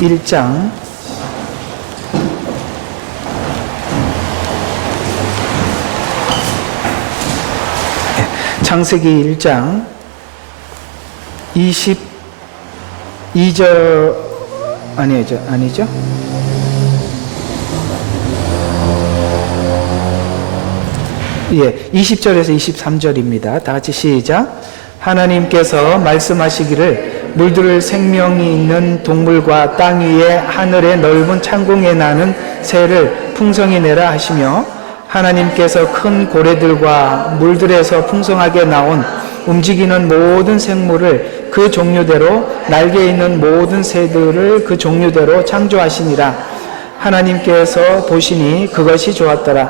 1장 창세기 1장 22절 아니죠? 예, 20절에서 23절입니다. 다 같이 시작. 하나님께서 말씀하시기를 물들을 생명이 있는 동물과 땅 위에 하늘의 넓은 창공에 나는 새를 풍성히 내라 하시며 하나님께서 큰 고래들과 물들에서 풍성하게 나온 움직이는 모든 생물을 그 종류대로 날개 있는 모든 새들을 그 종류대로 창조하시니라. 하나님께서 보시니 그것이 좋았더라.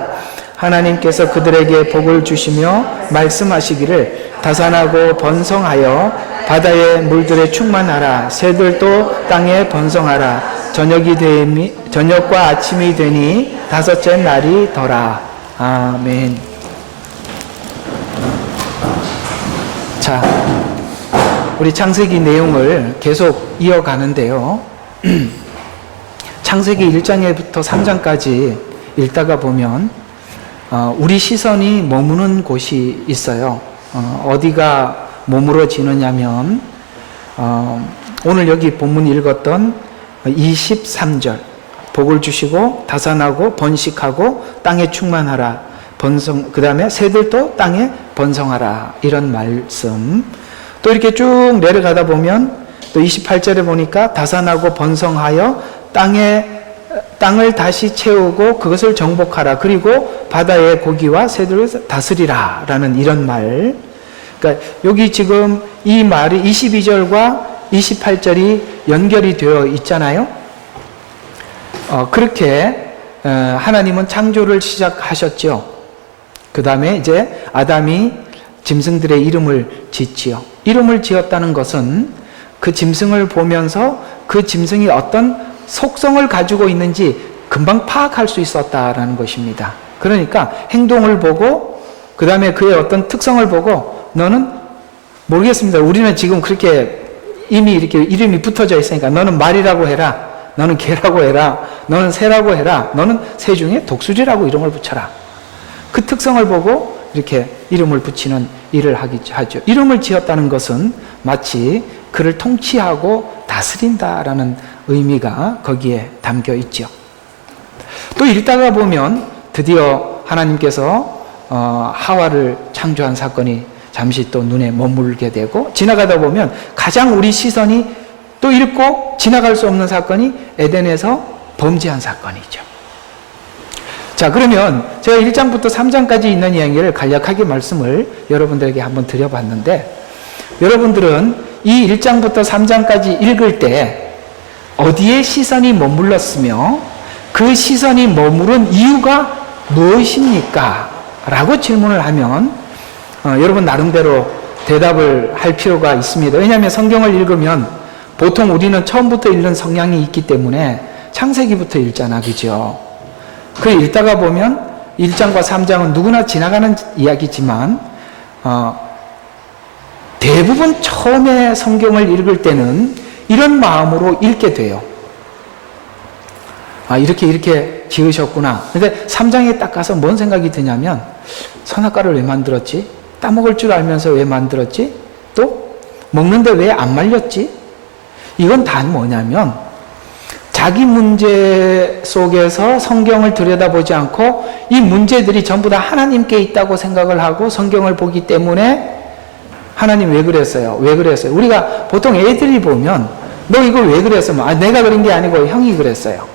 하나님께서 그들에게 복을 주시며 말씀하시기를 다산하고 번성하여 바다의 물들에 충만하라. 새들도 땅에 번성하라. 저녁과 아침이 되니 다섯째 날이 더라. 아멘. 자, 우리 창세기 내용을 계속 이어가는데요. 창세기 1장부터 3장까지 읽다가 보면 우리 시선이 머무는 곳이 있어요. 어디가 머무러지느냐면 오늘 여기 본문 읽었던 23절 복을 주시고 다산하고 번식하고 땅에 충만하라. 그 다음에 새들도 땅에 번성하라. 이런 말씀. 또 이렇게 쭉 내려가다 보면 또 28절에 보니까 다산하고 번성하여 땅을 다시 채우고 그것을 정복하라. 그리고 바다의 고기와 새들을 다스리라. 라는 이런 말. 그러니까 여기 지금 이 말이 22절과 28절이 연결이 되어 있잖아요. 그렇게 하나님은 창조를 시작하셨죠. 그 다음에 이제 아담이 짐승들의 이름을 짓지요. 이름을 지었다는 것은 그 짐승을 보면서 그 짐승이 어떤 속성을 가지고 있는지 금방 파악할 수 있었다라는 것입니다. 그러니까 행동을 보고 그 다음에 그의 어떤 특성을 보고 너는 모르겠습니다. 우리는 지금 그렇게 이미 이렇게 이름이 붙어져 있으니까 너는 말이라고 해라. 너는 개라고 해라. 너는 새라고 해라. 너는 새 중에 독수리라고 이름을 붙여라. 그 특성을 보고 이렇게 이름을 붙이는 일을 하죠. 이름을 지었다는 것은 마치 그를 통치하고 다스린다라는 의미가 거기에 담겨 있죠. 또 읽다가 보면 드디어 하나님께서 하와를 창조한 사건이 잠시 또 눈에 머물게 되고 지나가다 보면 가장 우리 시선이 또 읽고 지나갈 수 없는 사건이 에덴에서 범죄한 사건이죠. 자, 그러면 제가 1장부터 3장까지 있는 이야기를 간략하게 말씀을 여러분들에게 한번 드려봤는데 여러분들은 이 1장부터 3장까지 읽을 때 어디에 시선이 머물렀으며 그 시선이 머무른 이유가 무엇입니까? 라고 질문을 하면 여러분 나름대로 대답을 할 필요가 있습니다. 왜냐하면 성경을 읽으면 보통 우리는 처음부터 읽는 성향이 있기 때문에 창세기부터 읽잖아, 그죠? 그 읽다가 보면 1장과 3장은 누구나 지나가는 이야기지만 대부분 처음에 성경을 읽을 때는 이런 마음으로 읽게 돼요. 이렇게 지으셨구나. 근데 3장에 딱 가서 뭔 생각이 드냐면 선악과를 왜 만들었지? 따먹을 줄 알면서 왜 만들었지? 또 먹는데 왜 안 말렸지? 이건 다 뭐냐면 자기 문제 속에서 성경을 들여다보지 않고 이 문제들이 전부 다 하나님께 있다고 생각을 하고 성경을 보기 때문에 하나님 왜 그랬어요? 왜 그랬어요? 우리가 보통 애들이 보면 너 이거 왜 그랬어? 내가 그런 게 아니고 형이 그랬어요.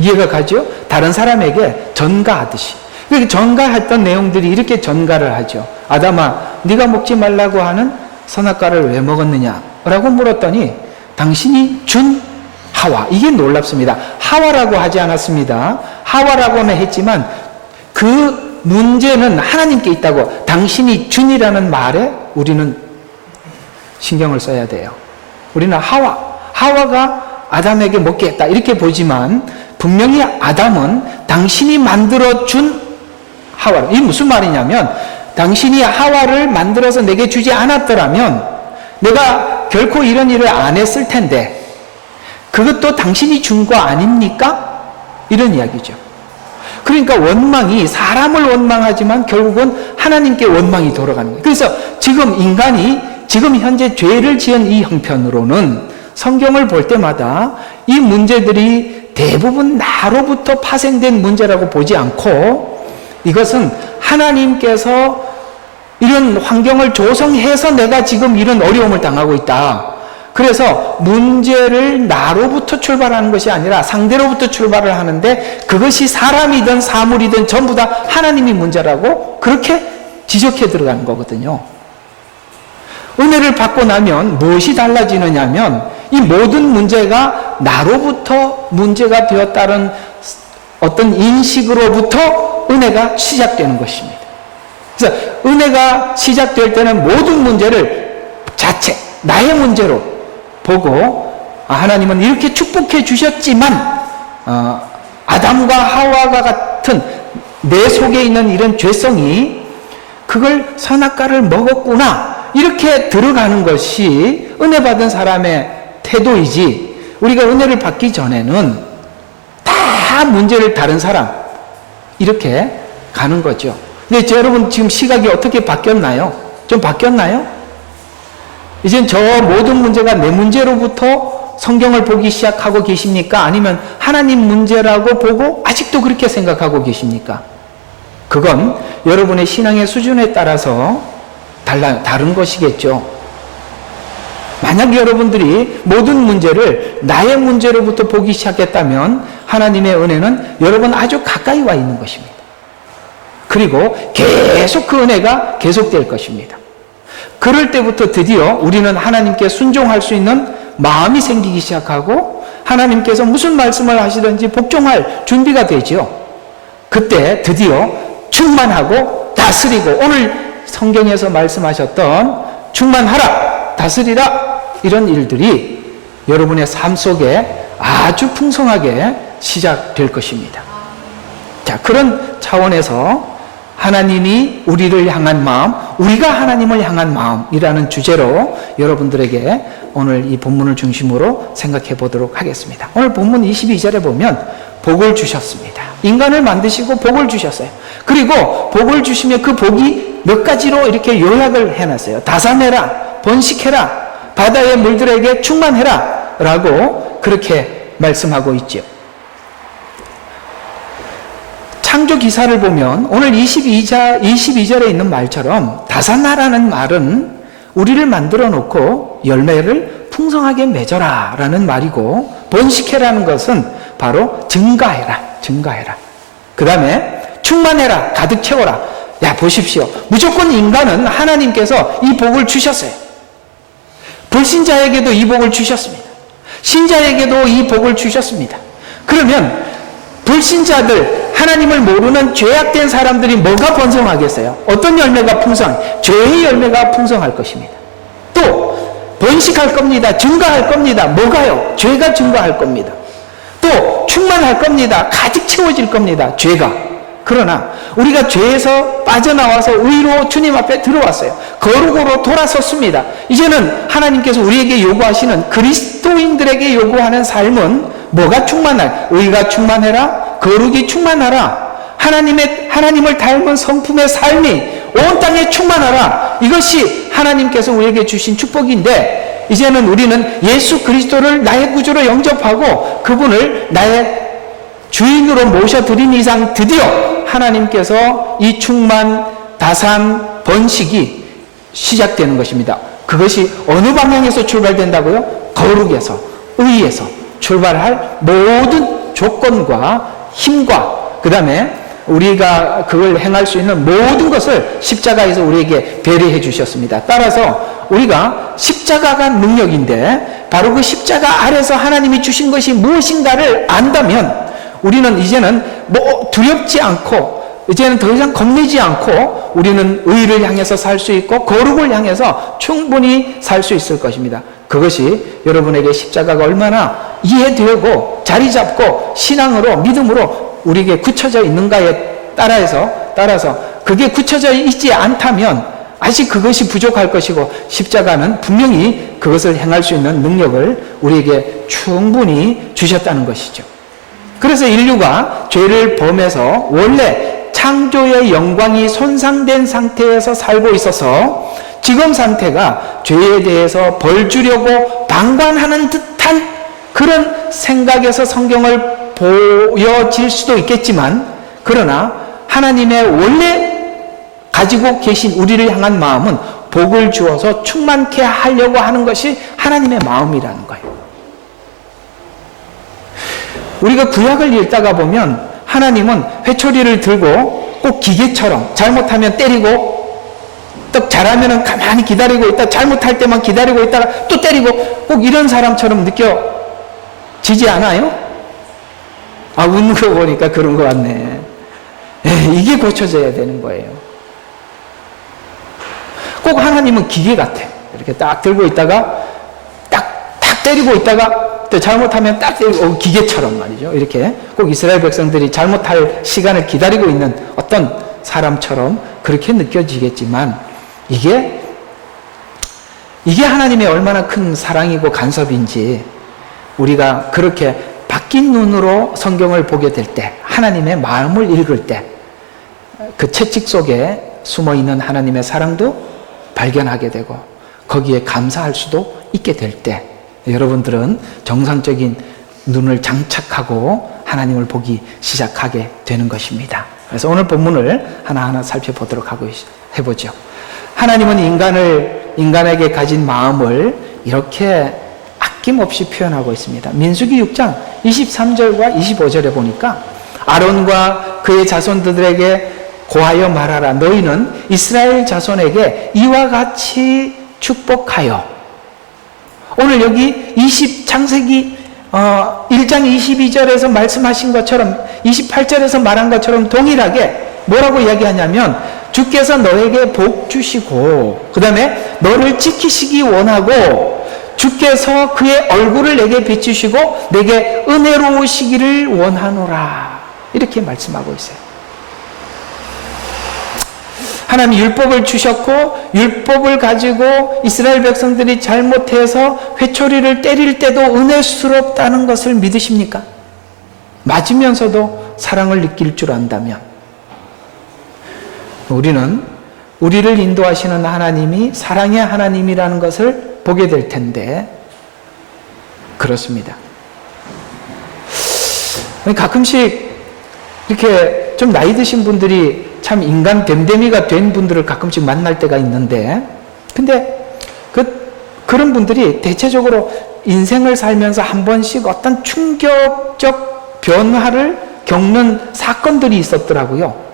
이해가 가죠? 다른 사람에게 전가하듯이. 그렇게 전가했던 내용들이 이렇게 전가를 하죠. 아담아, 네가 먹지 말라고 하는 선악과를 왜 먹었느냐? 라고 물었더니 당신이 준 하와. 이게 놀랍습니다. 하와라고 하지 않았습니다. 하와라고는 했지만 그 문제는 하나님께 있다고 당신이 준이라는 말에 우리는 신경을 써야 돼요. 우리는 하와가 아담에게 먹게 했다 이렇게 보지만 분명히 아담은 당신이 만들어준 하와. 이게 무슨 말이냐면 당신이 하와를 만들어서 내게 주지 않았더라면 내가 결코 이런 일을 안 했을 텐데 그것도 당신이 준 거 아닙니까? 이런 이야기죠. 그러니까 원망이 사람을 원망하지만 결국은 하나님께 원망이 돌아가는 거예요. 그래서 지금 인간이 지금 현재 죄를 지은 이 형편으로는 성경을 볼 때마다 이 문제들이 대부분 나로부터 파생된 문제라고 보지 않고 이것은 하나님께서 이런 환경을 조성해서 내가 지금 이런 어려움을 당하고 있다. 그래서 문제를 나로부터 출발하는 것이 아니라 상대로부터 출발을 하는데 그것이 사람이든 사물이든 전부 다 하나님이 문제라고 그렇게 지적해 들어가는 거거든요. 은혜를 받고 나면 무엇이 달라지느냐면 이 모든 문제가 나로부터 문제가 되었다는 어떤 인식으로부터 은혜가 시작되는 것입니다. 그래서 은혜가 시작될 때는 모든 문제를 자체 나의 문제로 보고 하나님은 이렇게 축복해 주셨지만 아담과 하와가 같은 내 속에 있는 이런 죄성이 그걸 선악과를 먹었구나 이렇게 들어가는 것이 은혜 받은 사람의 태도이지 우리가 은혜를 받기 전에는 다 문제를 다른 사람 이렇게 가는 거죠. 근데 여러분 지금 시각이 어떻게 바뀌었나요? 좀 바뀌었나요? 이젠 저 모든 문제가 내 문제로부터 성경을 보기 시작하고 계십니까? 아니면 하나님 문제라고 보고 아직도 그렇게 생각하고 계십니까? 그건 여러분의 신앙의 수준에 따라서 다른 것이겠죠. 만약 여러분들이 모든 문제를 나의 문제로부터 보기 시작했다면 하나님의 은혜는 여러분 아주 가까이 와 있는 것입니다. 그리고 계속 그 은혜가 계속될 것입니다. 그럴 때부터 드디어 우리는 하나님께 순종할 수 있는 마음이 생기기 시작하고 하나님께서 무슨 말씀을 하시든지 복종할 준비가 되죠. 그때 드디어 충만하고 다스리고 오늘 성경에서 말씀하셨던 충만하라, 다스리라 이런 일들이 여러분의 삶 속에 아주 풍성하게 시작될 것입니다. 자, 그런 차원에서 하나님이 우리를 향한 마음, 우리가 하나님을 향한 마음이라는 주제로 여러분들에게 오늘 이 본문을 중심으로 생각해 보도록 하겠습니다. 오늘 본문 22절에 보면 복을 주셨습니다. 인간을 만드시고 복을 주셨어요. 그리고 복을 주시면 그 복이 몇 가지로 이렇게 요약을 해놨어요. 다산해라, 번식해라, 바다의 물들에게 충만해라 라고 그렇게 말씀하고 있죠. 창조 기사를 보면 오늘 22절에 있는 말처럼 다산하라는 말은 우리를 만들어 놓고 열매를 풍성하게 맺어라 라는 말이고 번식해라는 것은 바로 증가해라. 그 다음에 충만해라. 가득 채워라. 야, 보십시오. 무조건 인간은 하나님께서 이 복을 주셨어요. 불신자에게도 이 복을 주셨습니다. 신자에게도 이 복을 주셨습니다. 그러면 불신자들, 하나님을 모르는 죄악된 사람들이 뭐가 번성하겠어요? 어떤 열매가 죄의 열매가 풍성할 것입니다. 또 번식할 겁니다. 증가할 겁니다. 뭐가요? 죄가 증가할 겁니다. 또 충만할 겁니다. 가득 채워질 겁니다. 죄가. 그러나 우리가 죄에서 빠져나와서 의로 주님 앞에 들어왔어요. 거룩으로 돌아섰습니다. 이제는 하나님께서 우리에게 요구하시는 그리스도인들에게 요구하는 삶은 뭐가 충만할? 의가 충만해라. 거룩이 충만하라. 하나님을 닮은 성품의 삶이 온 땅에 충만하라. 이것이 하나님께서 우리에게 주신 축복인데 이제는 우리는 예수 그리스도를 나의 구주로 영접하고 그분을 나의 주인으로 모셔드린 이상 드디어 하나님께서 이 충만, 다산, 번식이 시작되는 것입니다. 그것이 어느 방향에서 출발된다고요? 거룩에서, 의에서 출발할 모든 조건과 힘과 그 다음에 우리가 그걸 행할 수 있는 모든 것을 십자가에서 우리에게 배려해 주셨습니다. 따라서 우리가 십자가가 능력인데 바로 그 십자가 아래서 하나님이 주신 것이 무엇인가를 안다면 우리는 이제는 두렵지 않고 이제는 더 이상 겁내지 않고 우리는 의를 향해서 살 수 있고 거룩을 향해서 충분히 살 수 있을 것입니다. 그것이 여러분에게 십자가가 얼마나 이해되고 자리 잡고 신앙으로 믿음으로 우리에게 굳혀져 있는가에 따라서 그게 굳혀져 있지 않다면 아직 그것이 부족할 것이고 십자가는 분명히 그것을 행할 수 있는 능력을 우리에게 충분히 주셨다는 것이죠. 그래서 인류가 죄를 범해서 원래 창조의 영광이 손상된 상태에서 살고 있어서 지금 상태가 죄에 대해서 벌 주려고 방관하는 듯한 그런 생각에서 성경을 보여질 수도 있겠지만, 그러나 하나님의 원래 가지고 계신 우리를 향한 마음은 복을 주어서 충만케 하려고 하는 것이 하나님의 마음이라는 거예요. 우리가 구약을 읽다가 보면 하나님은 회초리를 들고 꼭 기계처럼 잘못하면 때리고, 또 잘하면 가만히 기다리고 있다, 잘못할 때만 기다리고 있다가 또 때리고, 꼭 이런 사람처럼 느껴지지 않아요? 아, 웃는 거 보니까 그런 것 같네. 이게 고쳐져야 되는 거예요. 꼭 하나님은 기계 같아. 이렇게 딱 들고 있다가 딱 때리고 있다가 또 잘못하면 딱 때리고, 기계처럼 말이죠. 이렇게 꼭 이스라엘 백성들이 잘못할 시간을 기다리고 있는 어떤 사람처럼 그렇게 느껴지겠지만, 이게 하나님의 얼마나 큰 사랑이고 간섭인지 우리가 그렇게 바뀐 눈으로 성경을 보게 될 때, 하나님의 마음을 읽을 때 그 채찍 속에 숨어있는 하나님의 사랑도 발견하게 되고 거기에 감사할 수도 있게 될 때, 여러분들은 정상적인 눈을 장착하고 하나님을 보기 시작하게 되는 것입니다. 그래서 오늘 본문을 하나하나 살펴보도록 해보죠. 하나님은 인간에게 가진 마음을 이렇게 아낌없이 표현하고 있습니다. 민수기 6장 23절과 25절에 보니까 아론과 그의 자손들에게 고하여 말하라. 너희는 이스라엘 자손에게 이와 같이 축복하여. 오늘 여기 창세기 1장 22절에서 말씀하신 것처럼, 28절에서 말한 것처럼 동일하게 뭐라고 이야기하냐면, 주께서 너에게 복 주시고 그 다음에 너를 지키시기 원하고 주께서 그의 얼굴을 내게 비추시고 내게 은혜로우시기를 원하노라. 이렇게 말씀하고 있어요. 하나님 율법을 주셨고 율법을 가지고 이스라엘 백성들이 잘못해서 회초리를 때릴 때도 은혜스럽다는 것을 믿으십니까? 맞으면서도 사랑을 느낄 줄 안다면 우리는 우리를 인도하시는 하나님이 사랑의 하나님이라는 것을 보게 될 텐데, 그렇습니다. 가끔씩 이렇게 좀 나이 드신 분들이 참 인간 됨됨이가 된 분들을 가끔씩 만날 때가 있는데, 근데 그런 분들이 대체적으로 인생을 살면서 한 번씩 어떤 충격적 변화를 겪는 사건들이 있었더라고요.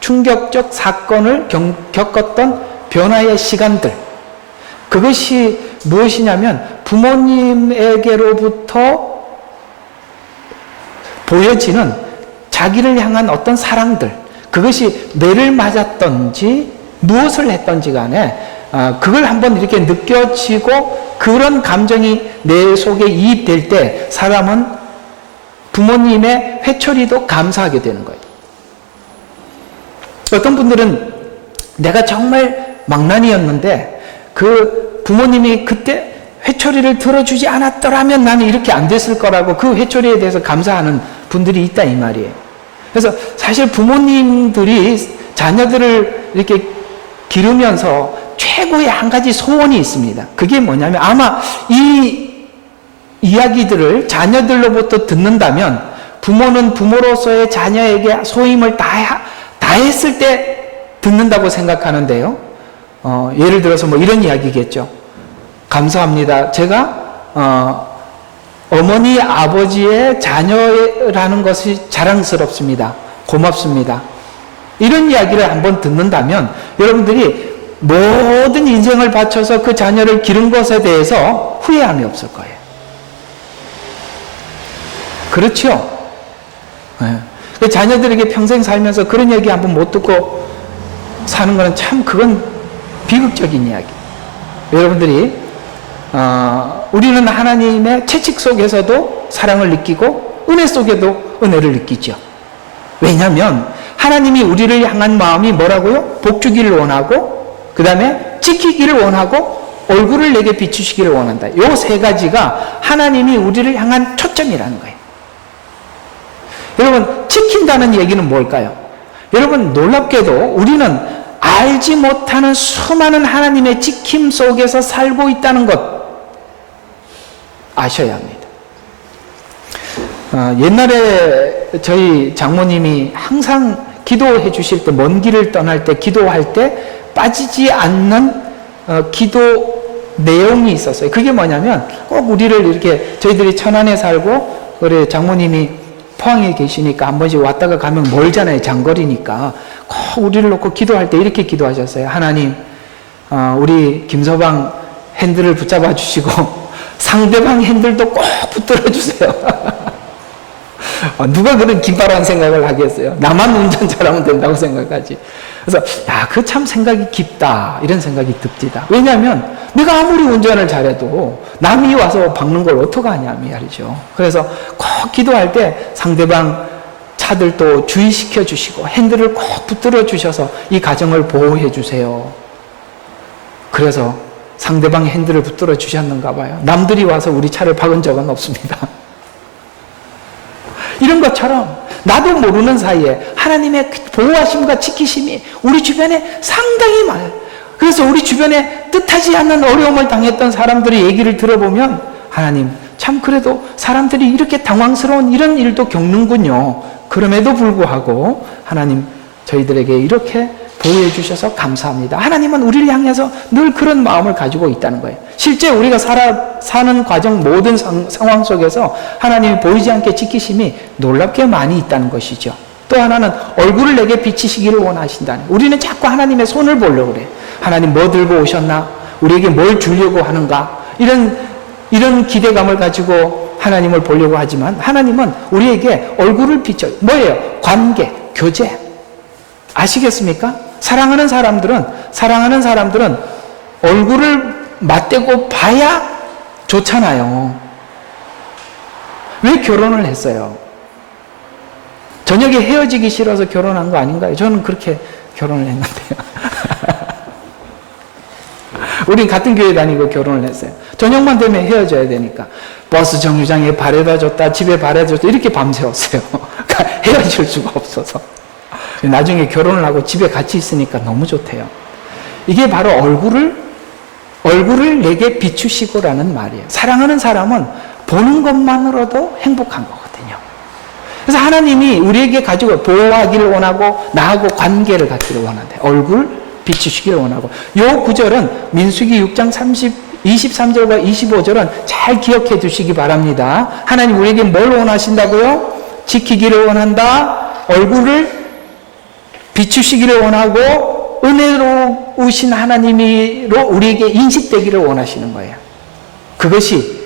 충격적 사건을 겪었던 변화의 시간들. 그것이 무엇이냐면 부모님에게로부터 보여지는 자기를 향한 어떤 사랑들, 그것이 뇌를 맞았던지 무엇을 했던지 간에 그걸 한번 이렇게 느껴지고 그런 감정이 내 속에 이입될 때 사람은 부모님의 회초리도 감사하게 되는 거예요. 어떤 분들은 내가 정말 망난이었는데 그 부모님이 그때 회초리를 들어주지 않았더라면 나는 이렇게 안 됐을 거라고 그 회초리에 대해서 감사하는 분들이 있다 이 말이에요. 그래서 사실 부모님들이 자녀들을 이렇게 기르면서 최고의 한 가지 소원이 있습니다. 그게 뭐냐면 아마 이 이야기들을 자녀들로부터 듣는다면 부모는 부모로서의 자녀에게 소임을 다했을 때 듣는다고 생각하는데요. 예를 들어서 뭐 이런 이야기겠죠. 감사합니다. 제가 어머니 아버지의 자녀라는 것이 자랑스럽습니다. 고맙습니다. 이런 이야기를 한번 듣는다면 여러분들이 모든 인생을 바쳐서 그 자녀를 기른 것에 대해서 후회함이 없을 거예요. 그렇죠? 네. 자녀들에게 평생 살면서 그런 얘기 한번 못 듣고 사는 거는 참 그건 비극적인 이야기. 여러분들이 우리는 하나님의 채찍 속에서도 사랑을 느끼고 은혜 속에도 은혜를 느끼죠. 왜냐하면 하나님이 우리를 향한 마음이 뭐라고요? 복 주기를 원하고 그 다음에 지키기를 원하고 얼굴을 내게 비추시기를 원한다. 요 세 가지가 하나님이 우리를 향한 초점이라는 거예요. 여러분, 지킨다는 얘기는 뭘까요? 여러분, 놀랍게도 우리는 알지 못하는 수많은 하나님의 지킴 속에서 살고 있다는 것 아셔야 합니다. 옛날에 저희 장모님이 항상 기도해 주실 때, 먼 길을 떠날 때, 기도할 때 빠지지 않는 기도 내용이 있었어요. 그게 뭐냐면 꼭 우리를 이렇게, 저희들이 천안에 살고 그래 장모님이 포항에 계시니까 한 번씩 왔다가 가면 멀잖아요. 장거리니까. 꼭 우리를 놓고 기도할 때 이렇게 기도하셨어요. 하나님, 우리 김서방 핸들을 붙잡아 주시고 상대방 핸들도 꼭 붙들어 주세요. 누가 그런 기발한 생각을 하겠어요? 나만 운전 잘하면 된다고 생각하지. 그래서 그 참 생각이 깊다, 이런 생각이 듭니다. 왜냐하면 내가 아무리 운전을 잘해도 남이 와서 박는 걸 어떡하냐 말이죠. 그래서 꼭 기도할 때 상대방 차들도 주의시켜 주시고 핸들을 꼭 붙들어 주셔서 이 가정을 보호해 주세요. 그래서 상대방 핸들을 붙들어 주셨는가 봐요. 남들이 와서 우리 차를 박은 적은 없습니다. 이런 것처럼 나도 모르는 사이에 하나님의 보호하심과 지키심이 우리 주변에 상당히 많아요. 그래서 우리 주변에 뜻하지 않는 어려움을 당했던 사람들의 얘기를 들어보면 하나님, 참 그래도 사람들이 이렇게 당황스러운 이런 일도 겪는군요. 그럼에도 불구하고 하나님, 저희들에게 이렇게 보호해 주셔서 감사합니다. 하나님은 우리를 향해서 늘 그런 마음을 가지고 있다는 거예요. 실제 우리가 사는 과정 모든 상황 속에서 하나님이 보이지 않게 지키심이 놀랍게 많이 있다는 것이죠. 또 하나는 얼굴을 내게 비치시기를 원하신다는, 우리는 자꾸 하나님의 손을 보려고 그래요. 하나님 뭐 들고 오셨나? 우리에게 뭘 주려고 하는가? 이런 기대감을 가지고 하나님을 보려고 하지만 하나님은 우리에게 얼굴을 비춰요. 뭐예요? 관계, 교제. 아시겠습니까? 사랑하는 사람들은 얼굴을 맞대고 봐야 좋잖아요. 왜 결혼을 했어요? 저녁에 헤어지기 싫어서 결혼한 거 아닌가요? 저는 그렇게 결혼을 했는데요. 우린 같은 교회 다니고 결혼을 했어요. 저녁만 되면 헤어져야 되니까 버스 정류장에 바래다 줬다, 집에 바래다 줬다, 이렇게 밤새웠어요. 헤어질 수가 없어서. 나중에 결혼을 하고 집에 같이 있으니까 너무 좋대요. 이게 바로 얼굴을 내게 비추시고라는 말이에요. 사랑하는 사람은 보는 것만으로도 행복한 거거든요. 그래서 하나님이 우리에게 가지고 보호하기를 원하고 나하고 관계를 갖기를 원한대. 얼굴 비추시기를 원하고. 요 구절은 민수기 6장 23절과 25절은 잘 기억해 두시기 바랍니다. 하나님 우리에게 뭘 원하신다고요? 지키기를 원한다. 얼굴을 비추시기를 원하고 은혜로우신 하나님으로 우리에게 인식되기를 원하시는 거예요. 그것이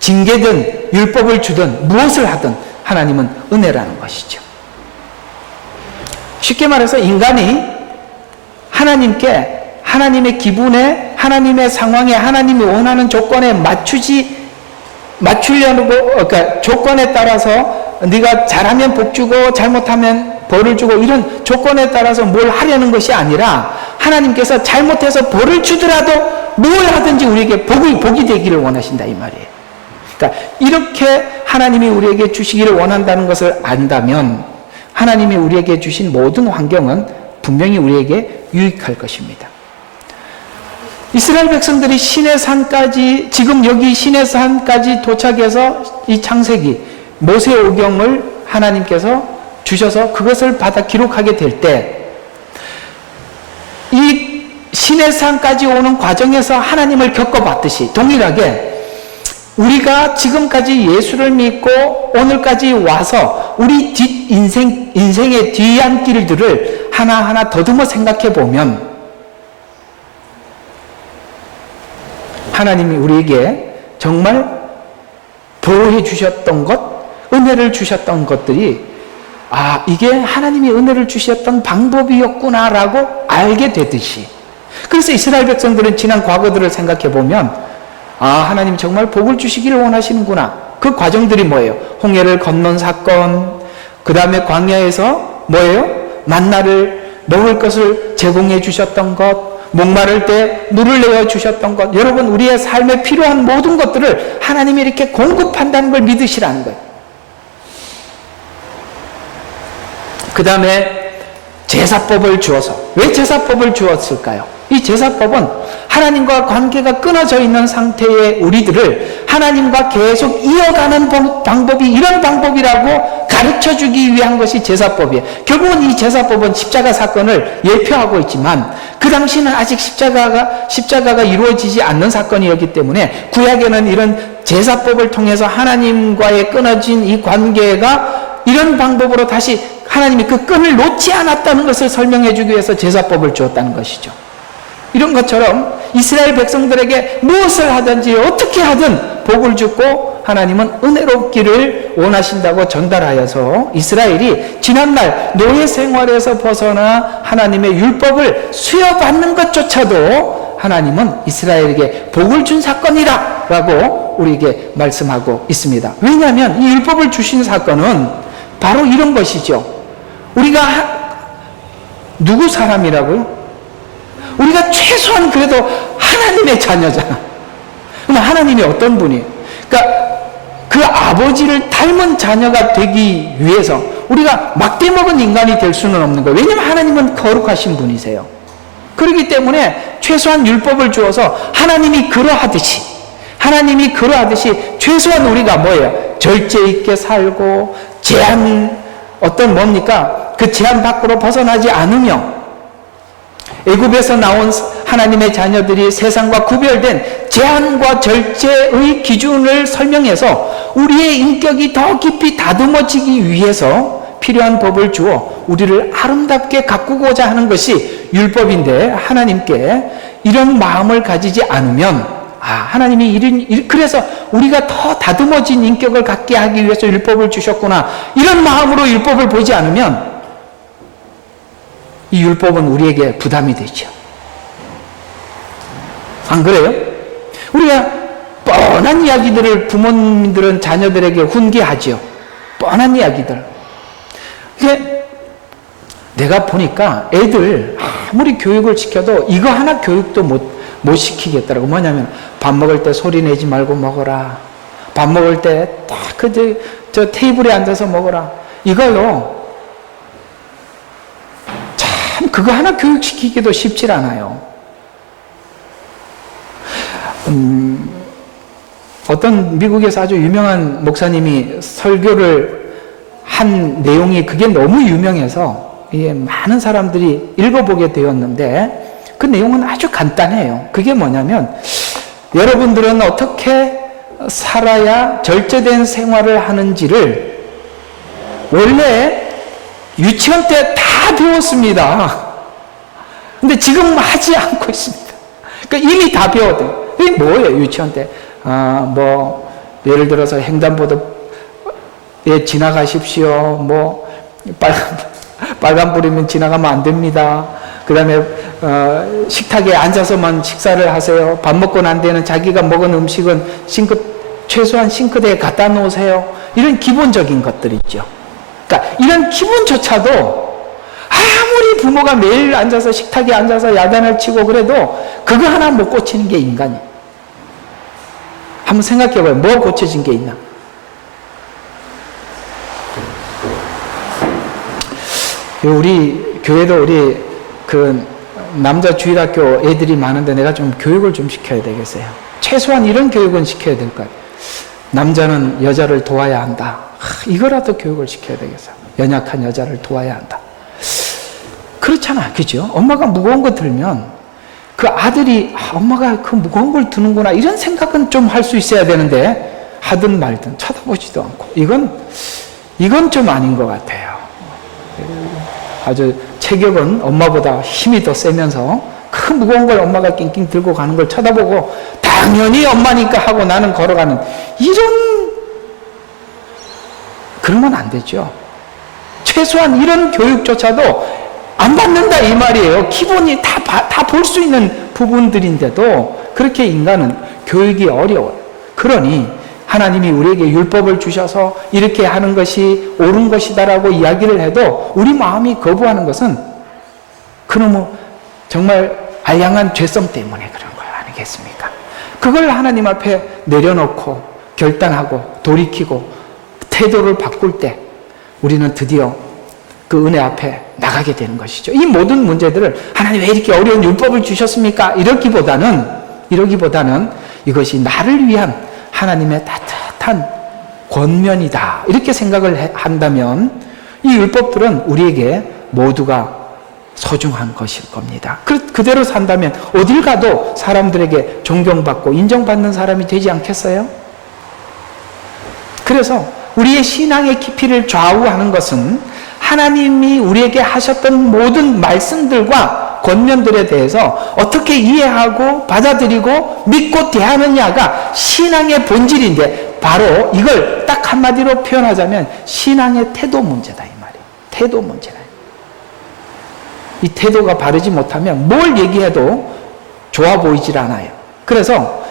징계든 율법을 주든 무엇을 하든 하나님은 은혜라는 것이죠. 쉽게 말해서 인간이 하나님께, 하나님의 기분에, 하나님의 상황에, 하나님이 원하는 조건에 맞추려고, 그러니까 조건에 따라서 네가 잘하면 복 주고 잘못하면 벌을 주고 이런 조건에 따라서 뭘 하려는 것이 아니라 하나님께서 잘못해서 벌을 주더라도 뭘 하든지 우리에게 복이 되기를 원하신다 이 말이에요. 그러니까 이렇게 하나님이 우리에게 주시기를 원한다는 것을 안다면 하나님이 우리에게 주신 모든 환경은 분명히 우리에게 유익할 것입니다. 이스라엘 백성들이 시내산까지, 지금 여기 시내산까지 도착해서 이 창세기 모세오경을 하나님께서 주셔서 그것을 받아 기록하게 될 때 이 시내산까지 오는 과정에서 하나님을 겪어봤듯이 동일하게 우리가 지금까지 예수를 믿고 오늘까지 와서 우리 인생의 뒤안길들을 하나하나 더듬어 생각해 보면 하나님이 우리에게 정말 보호해 주셨던 것, 은혜를 주셨던 것들이 이게 하나님이 은혜를 주셨던 방법이었구나라고 알게 되듯이, 그래서 이스라엘 백성들은 지난 과거들을 생각해 보면 하나님 정말 복을 주시기를 원하시는구나. 그 과정들이 뭐예요? 홍해를 건넌 사건, 그 다음에 광야에서 뭐예요? 만나를 먹을 것을 제공해 주셨던 것, 목마를 때 물을 내어 주셨던 것, 여러분 우리의 삶에 필요한 모든 것들을 하나님이 이렇게 공급한다는 걸 믿으시라는 거예요. 그 다음에 제사법을 주어서, 왜 제사법을 주었을까요? 이 제사법은 하나님과 관계가 끊어져 있는 상태의 우리들을 하나님과 계속 이어가는 방법이 이런 방법이라고 가르쳐주기 위한 것이 제사법이에요. 결국은 이 제사법은 십자가 사건을 예표하고 있지만 그 당시는 아직 십자가가 이루어지지 않는 사건이었기 때문에 구약에는 이런 제사법을 통해서 하나님과의 끊어진 이 관계가 이런 방법으로 다시 하나님이 그 끈을 놓지 않았다는 것을 설명해 주기 위해서 제사법을 주었다는 것이죠. 이런 것처럼 이스라엘 백성들에게 무엇을 하든지 어떻게 하든 복을 주고 하나님은 은혜롭기를 원하신다고 전달하여서 이스라엘이 지난날 노예 생활에서 벗어나 하나님의 율법을 수여받는 것조차도 하나님은 이스라엘에게 복을 준 사건이라 라고 우리에게 말씀하고 있습니다. 왜냐하면 이 율법을 주신 사건은 바로 이런 것이죠. 우리가 누구 사람이라고요? 우리가 최소한 그래도 하나님의 자녀잖아. 그럼 하나님이 어떤 분이에요? 그러니까 그 아버지를 닮은 자녀가 되기 위해서 우리가 막대 먹은 인간이 될 수는 없는 거예요. 왜냐하면 하나님은 거룩하신 분이세요. 그렇기 때문에 최소한 율법을 주어서 하나님이 그러하듯이 최소한 우리가 뭐예요? 절제 있게 살고 어떤 뭡니까? 그 제한 밖으로 벗어나지 않으며 애굽에서 나온 하나님의 자녀들이 세상과 구별된 제한과 절제의 기준을 설명해서 우리의 인격이 더 깊이 다듬어지기 위해서 필요한 법을 주어 우리를 아름답게 가꾸고자 하는 것이 율법인데 하나님께 이런 마음을 가지지 않으면 하나님이 그래서 우리가 더 다듬어진 인격을 갖게 하기 위해서 율법을 주셨구나 이런 마음으로 율법을 보지 않으면 이 율법은 우리에게 부담이 되죠. 안 그래요? 우리가 뻔한 이야기들을 부모님들은 자녀들에게 훈계하죠. 뻔한 이야기들. 이게 내가 보니까 애들 아무리 교육을 시켜도 이거 하나 교육도 못 시키겠더라고. 뭐냐면 밥 먹을 때 소리 내지 말고 먹어라. 밥 먹을 때 딱 저 테이블에 앉아서 먹어라. 이거요. 참 그거 하나 교육시키기도 쉽지 않아요. 어떤 미국에서 아주 유명한 목사님이 설교를 한 내용이 그게 너무 유명해서 많은 사람들이 읽어보게 되었는데 그 내용은 아주 간단해요. 그게 뭐냐면 여러분들은 어떻게 살아야 절제된 생활을 하는지를 원래 유치원 때 다 배웠습니다. 근데 지금 하지 않고 있습니다. 그러니까 이미 다 배워도 이게 뭐예요? 유치원 때 예를 들어서 횡단보도에 지나가십시오. 빨간불이면 지나가면 안 됩니다. 그 다음에 식탁에 앉아서만 식사를 하세요. 밥 먹고 난 뒤에는 자기가 먹은 음식은 최소한 싱크대에 갖다 놓으세요. 이런 기본적인 것들 있죠. 그러니까 이런 기본조차도 아무리 부모가 매일 앉아서 식탁에 앉아서 야단을 치고 그래도 그거 하나 못 고치는 게 인간이에요. 한번 생각해봐요. 뭐 고쳐진 게 있나? 우리 교회도 우리 그 남자 주일학교 애들이 많은데 내가 좀 교육을 좀 시켜야 되겠어요. 최소한 이런 교육은 시켜야 될 거예요. 남자는 여자를 도와야 한다. 이거라도 교육을 시켜야 되겠어요. 연약한 여자를 도와야 한다. 그렇잖아. 그죠? 엄마가 무거운 거 들면 그 아들이 엄마가 그 무거운 걸 드는구나 이런 생각은 좀 할 수 있어야 되는데 하든 말든 쳐다보지도 않고 이건 좀 아닌 것 같아요. 아주 체격은 엄마보다 힘이 더 세면서 그 무거운 걸 엄마가 낑낑 들고 가는 걸 쳐다보고 당연히 엄마니까 하고 나는 걸어가는 그러면 안 되죠. 최소한 이런 교육조차도 안 받는다 이 말이에요. 기본이 다 볼 수 있는 부분들인데도 그렇게 인간은 교육이 어려워요. 그러니 하나님이 우리에게 율법을 주셔서 이렇게 하는 것이 옳은 것이다라고 이야기를 해도 우리 마음이 거부하는 것은 그놈의 정말 알량한 죄성 때문에 그런 거예요. 아니겠습니까? 그걸 하나님 앞에 내려놓고 결단하고 돌이키고 태도를 바꿀 때 우리는 드디어 그 은혜 앞에 나가게 되는 것이죠. 이 모든 문제들을 하나님 왜 이렇게 어려운 율법을 주셨습니까? 이러기보다는 이것이 나를 위한 하나님의 따뜻한 권면이다. 이렇게 생각을 한다면 이 율법들은 우리에게 모두가 소중한 것일 겁니다. 그대로 산다면 어딜 가도 사람들에게 존경받고 인정받는 사람이 되지 않겠어요? 그래서 우리의 신앙의 깊이를 좌우하는 것은 하나님이 우리에게 하셨던 모든 말씀들과 권면들에 대해서 어떻게 이해하고 받아들이고 믿고 대하느냐가 신앙의 본질인데, 바로 이걸 딱 한마디로 표현하자면 신앙의 태도 문제다, 이 말이에요. 태도 문제다. 이 태도가 바르지 못하면 뭘 얘기해도 좋아 보이질 않아요. 그래서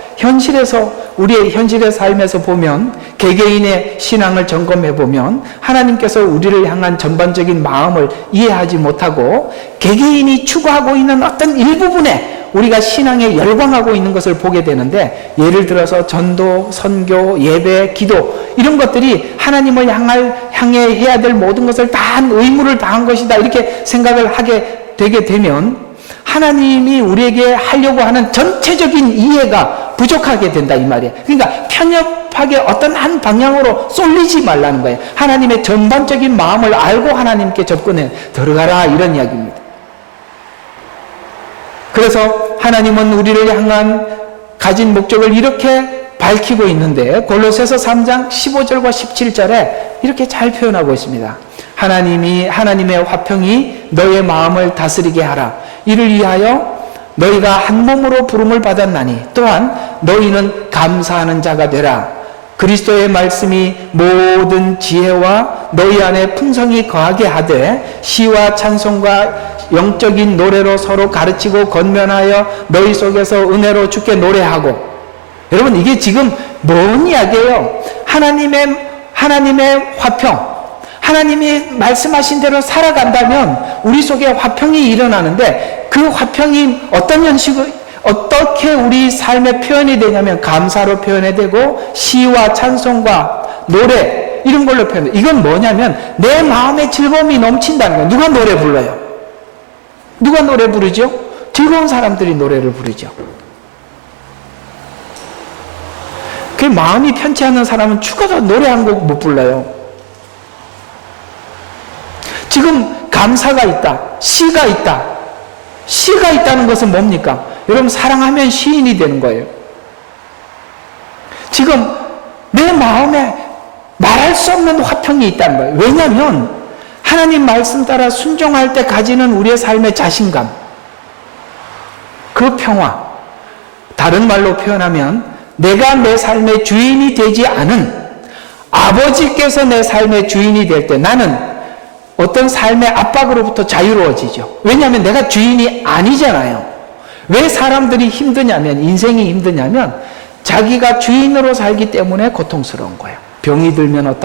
우리의 현실의 삶에서 보면, 개개인의 신앙을 점검해 보면 하나님께서 우리를 향한 전반적인 마음을 이해하지 못하고 개개인이 추구하고 있는 어떤 일부분에 우리가 신앙에 열광하고 있는 것을 보게 되는데, 예를 들어서 전도, 선교, 예배, 기도, 이런 것들이 하나님을 향해 해야 될 모든 것을 다한 의무를 다한 것이다, 이렇게 생각을 하게 되게 되면 하나님이 우리에게 하려고 하는 전체적인 이해가 부족하게 된다, 이 말이에요. 그러니까 편협하게 어떤 한 방향으로 쏠리지 말라는 거예요. 하나님의 전반적인 마음을 알고 하나님께 접근해 들어가라, 이런 이야기입니다. 그래서 하나님은 우리를 향한 가진 목적을 이렇게 밝히고 있는데, 골로새서 3장 15절과 17절에 이렇게 잘 표현하고 있습니다. 하나님의 화평이 너의 마음을 다스리게 하라. 이를 위하여 너희가 한 몸으로 부름을 받았나니 또한 너희는 감사하는 자가 되라. 그리스도의 말씀이 모든 지혜와 너희 안에 풍성이 거하게 하되 시와 찬송과 영적인 노래로 서로 가르치고 권면하여 너희 속에서 은혜로 주께 노래하고. 여러분, 이게 지금 뭔 이야기예요? 하나님의 화평, 하나님이 말씀하신 대로 살아간다면 우리 속에 화평이 일어나는데, 그 화평이 어떤 어떻게 우리 삶에 표현이 되냐면 감사로 표현이 되고 시와 찬송과 노래, 이런 걸로 표현해요. 이건 뭐냐면 내 마음에 즐거움이 넘친다는 거예요. 누가 노래 불러요? 누가 노래 부르죠? 즐거운 사람들이 노래를 부르죠. 그 마음이 편치 않은 사람은 죽어도 노래 한 곡 못 불러요. 지금 감사가 있다, 시가 있다. 시가 있다는 것은 뭡니까? 여러분, 사랑하면 시인이 되는 거예요. 지금 내 마음에 말할 수 없는 화평이 있다는 거예요. 왜냐하면 하나님 말씀 따라 순종할 때 가지는 우리의 삶의 자신감, 그 평화, 다른 말로 표현하면 내가 내 삶의 주인이 되지 않은 아버지께서 내 삶의 주인이 될 때 나는 어떤 삶의 압박으로부터 자유로워지죠. 왜냐하면 내가 주인이 아니잖아요. 왜 사람들이 힘드냐면, 인생이 힘드냐면 자기가 주인으로 살기 때문에 고통스러운 거예요. 병이 들면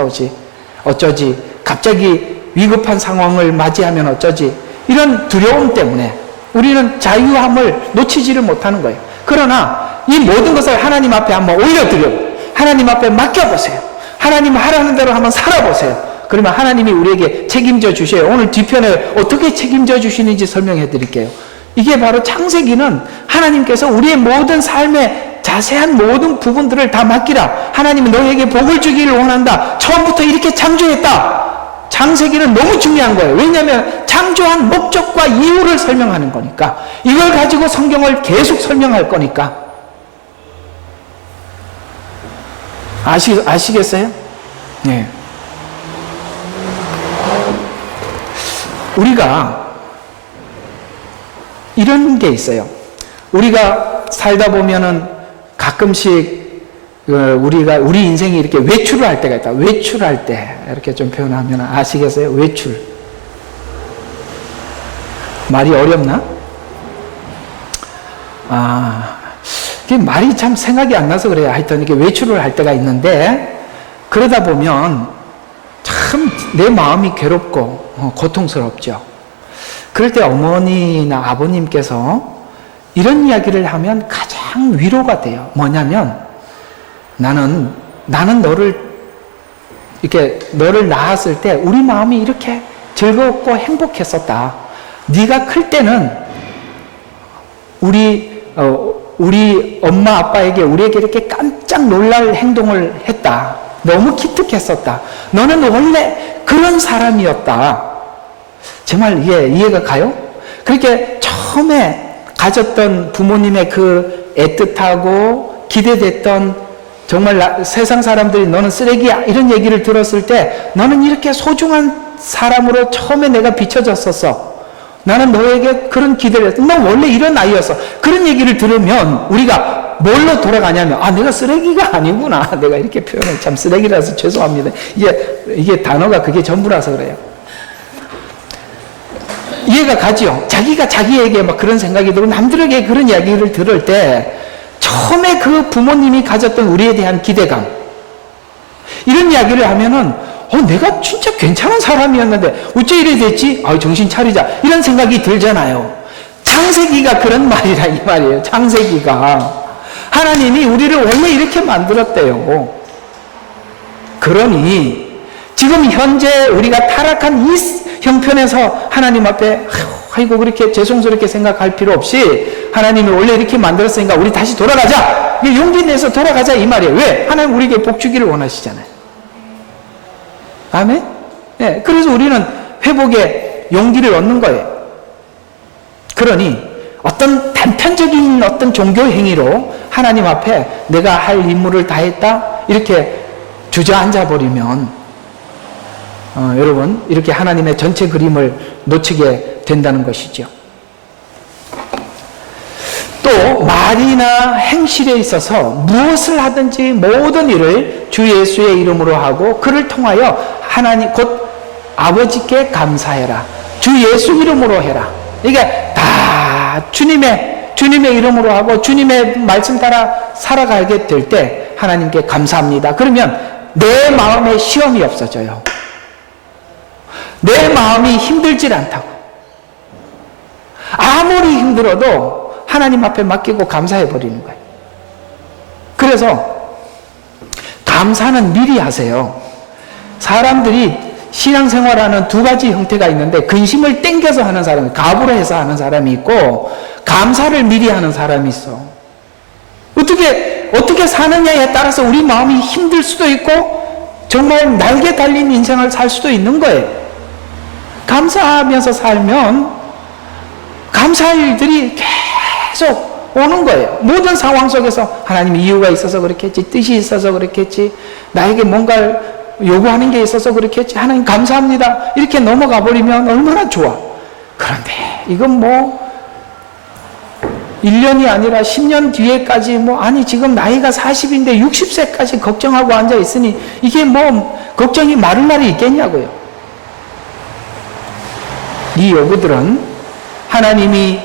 어쩌지, 갑자기 위급한 상황을 맞이하면 어쩌지, 이런 두려움 때문에 우리는 자유함을 놓치지를 못하는 거예요. 그러나 이 모든 것을 하나님 앞에 한번 올려드려요. 하나님 앞에 맡겨보세요. 하나님 하라는 대로 한번 살아보세요. 그러면 하나님이 우리에게 책임져 주셔요. 오늘 뒤편에 어떻게 책임져 주시는지 설명해 드릴게요. 이게 바로 창세기는 하나님께서 우리의 모든 삶의 자세한 모든 부분들을 다 맡기라. 하나님은 너에게 복을 주기를 원한다. 처음부터 이렇게 창조했다. 창세기는 너무 중요한 거예요. 왜냐하면 창조한 목적과 이유를 설명하는 거니까. 이걸 가지고 성경을 계속 설명할 거니까. 아시겠어요? 네. 우리가 이런 게 있어요. 우리가 살다 보면은 가끔씩 우리 인생이 이렇게 외출을 할 때가 있다. 외출할 때 이렇게 좀 표현하면 아시겠어요? 외출. 말이 어렵나? 이게 말이 참 생각이 안 나서 그래요. 하여튼 이렇게 외출을 할 때가 있는데, 그러다 보면 참 내 마음이 괴롭고 고통스럽죠. 그럴 때 어머니나 아버님께서 이런 이야기를 하면 가장 위로가 돼요. 뭐냐면 나는 너를 낳았을 때 우리 마음이 이렇게 즐겁고 행복했었다. 네가 클 때는 우리 엄마 아빠에게 우리에게 이렇게 깜짝 놀랄 행동을 했다. 너무 기특했었다. 너는 원래 그런 사람이었다. 정말 이해가 가요? 그렇게 처음에 가졌던 부모님의 그 애틋하고 기대됐던 정말 세상 사람들이 너는 쓰레기야 이런 얘기를 들었을 때 너는 이렇게 소중한 사람으로 처음에 내가 비춰졌었어. 나는 너에게 그런 기대를 했어. 너 원래 이런 아이였어. 그런 얘기를 들으면 우리가 뭘로 돌아가냐면 내가 쓰레기가 아니구나. 내가 이렇게 표현해 참 쓰레기라서 죄송합니다. 이게 단어가 그게 전부라서 그래요. 이해가 가죠? 자기가 자기에게 막 그런 생각이 들고 남들에게 그런 이야기를 들을 때 처음에 그 부모님이 가졌던 우리에 대한 기대감 이런 이야기를 하면은 내가 진짜 괜찮은 사람이었는데 어째 이래 됐지? 정신 차리자 이런 생각이 들잖아요. 창세기가 그런 말이라 이 말이에요. 창세기가 하나님이 우리를 원래 이렇게 만들었대요. 그러니 지금 현재 우리가 타락한 이 형편에서 하나님 앞에 아이고 그렇게 죄송스럽게 생각할 필요 없이 하나님이 원래 이렇게 만들었으니까 우리 다시 돌아가자. 용기 내서 돌아가자 이 말이에요. 왜? 하나님 우리에게 복 주기를 원하시잖아요. 아멘? 네, 그래서 우리는 회복의 용기를 얻는 거예요. 그러니 어떤 단편적인 어떤 종교 행위로 하나님 앞에 내가 할 임무를 다했다 이렇게 주저앉아 버리면 여러분 이렇게 하나님의 전체 그림을 놓치게 된다는 것이죠. 또 말이나 행실에 있어서 무엇을 하든지 모든 일을 주 예수의 이름으로 하고 그를 통하여 하나님 곧 아버지께 감사해라. 주 예수 이름으로 해라. 이게 다 주님의 이름으로 하고 주님의 말씀 따라 살아가게 될 때 하나님께 감사합니다. 그러면 내 마음에 시험이 없어져요. 내 마음이 힘들질 않다고. 아무리 힘들어도 하나님 앞에 맡기고 감사해 버리는 거예요. 그래서 감사는 미리 하세요. 사람들이 신앙생활하는 두 가지 형태가 있는데 근심을 땡겨서 하는 사람이 갑으로 해서 하는 사람이 있고 감사를 미리 하는 사람이 있어. 어떻게 사느냐에 따라서 우리 마음이 힘들 수도 있고 정말 날개 달린 인생을 살 수도 있는 거예요. 감사하면서 살면 감사할 일들이 계속 오는 거예요. 모든 상황 속에서 하나님 이유가 있어서 그렇겠지, 뜻이 있어서 그렇겠지, 나에게 뭔가를 요구하는 게 있어서 그렇겠지, 하나님 감사합니다 이렇게 넘어가 버리면 얼마나 좋아. 그런데 이건 1년이 아니라 10년 뒤에까지 지금 나이가 40인데 60세까지 걱정하고 앉아 있으니 이게 걱정이 마를 날이 있겠냐고요. 이 요구들은 하나님의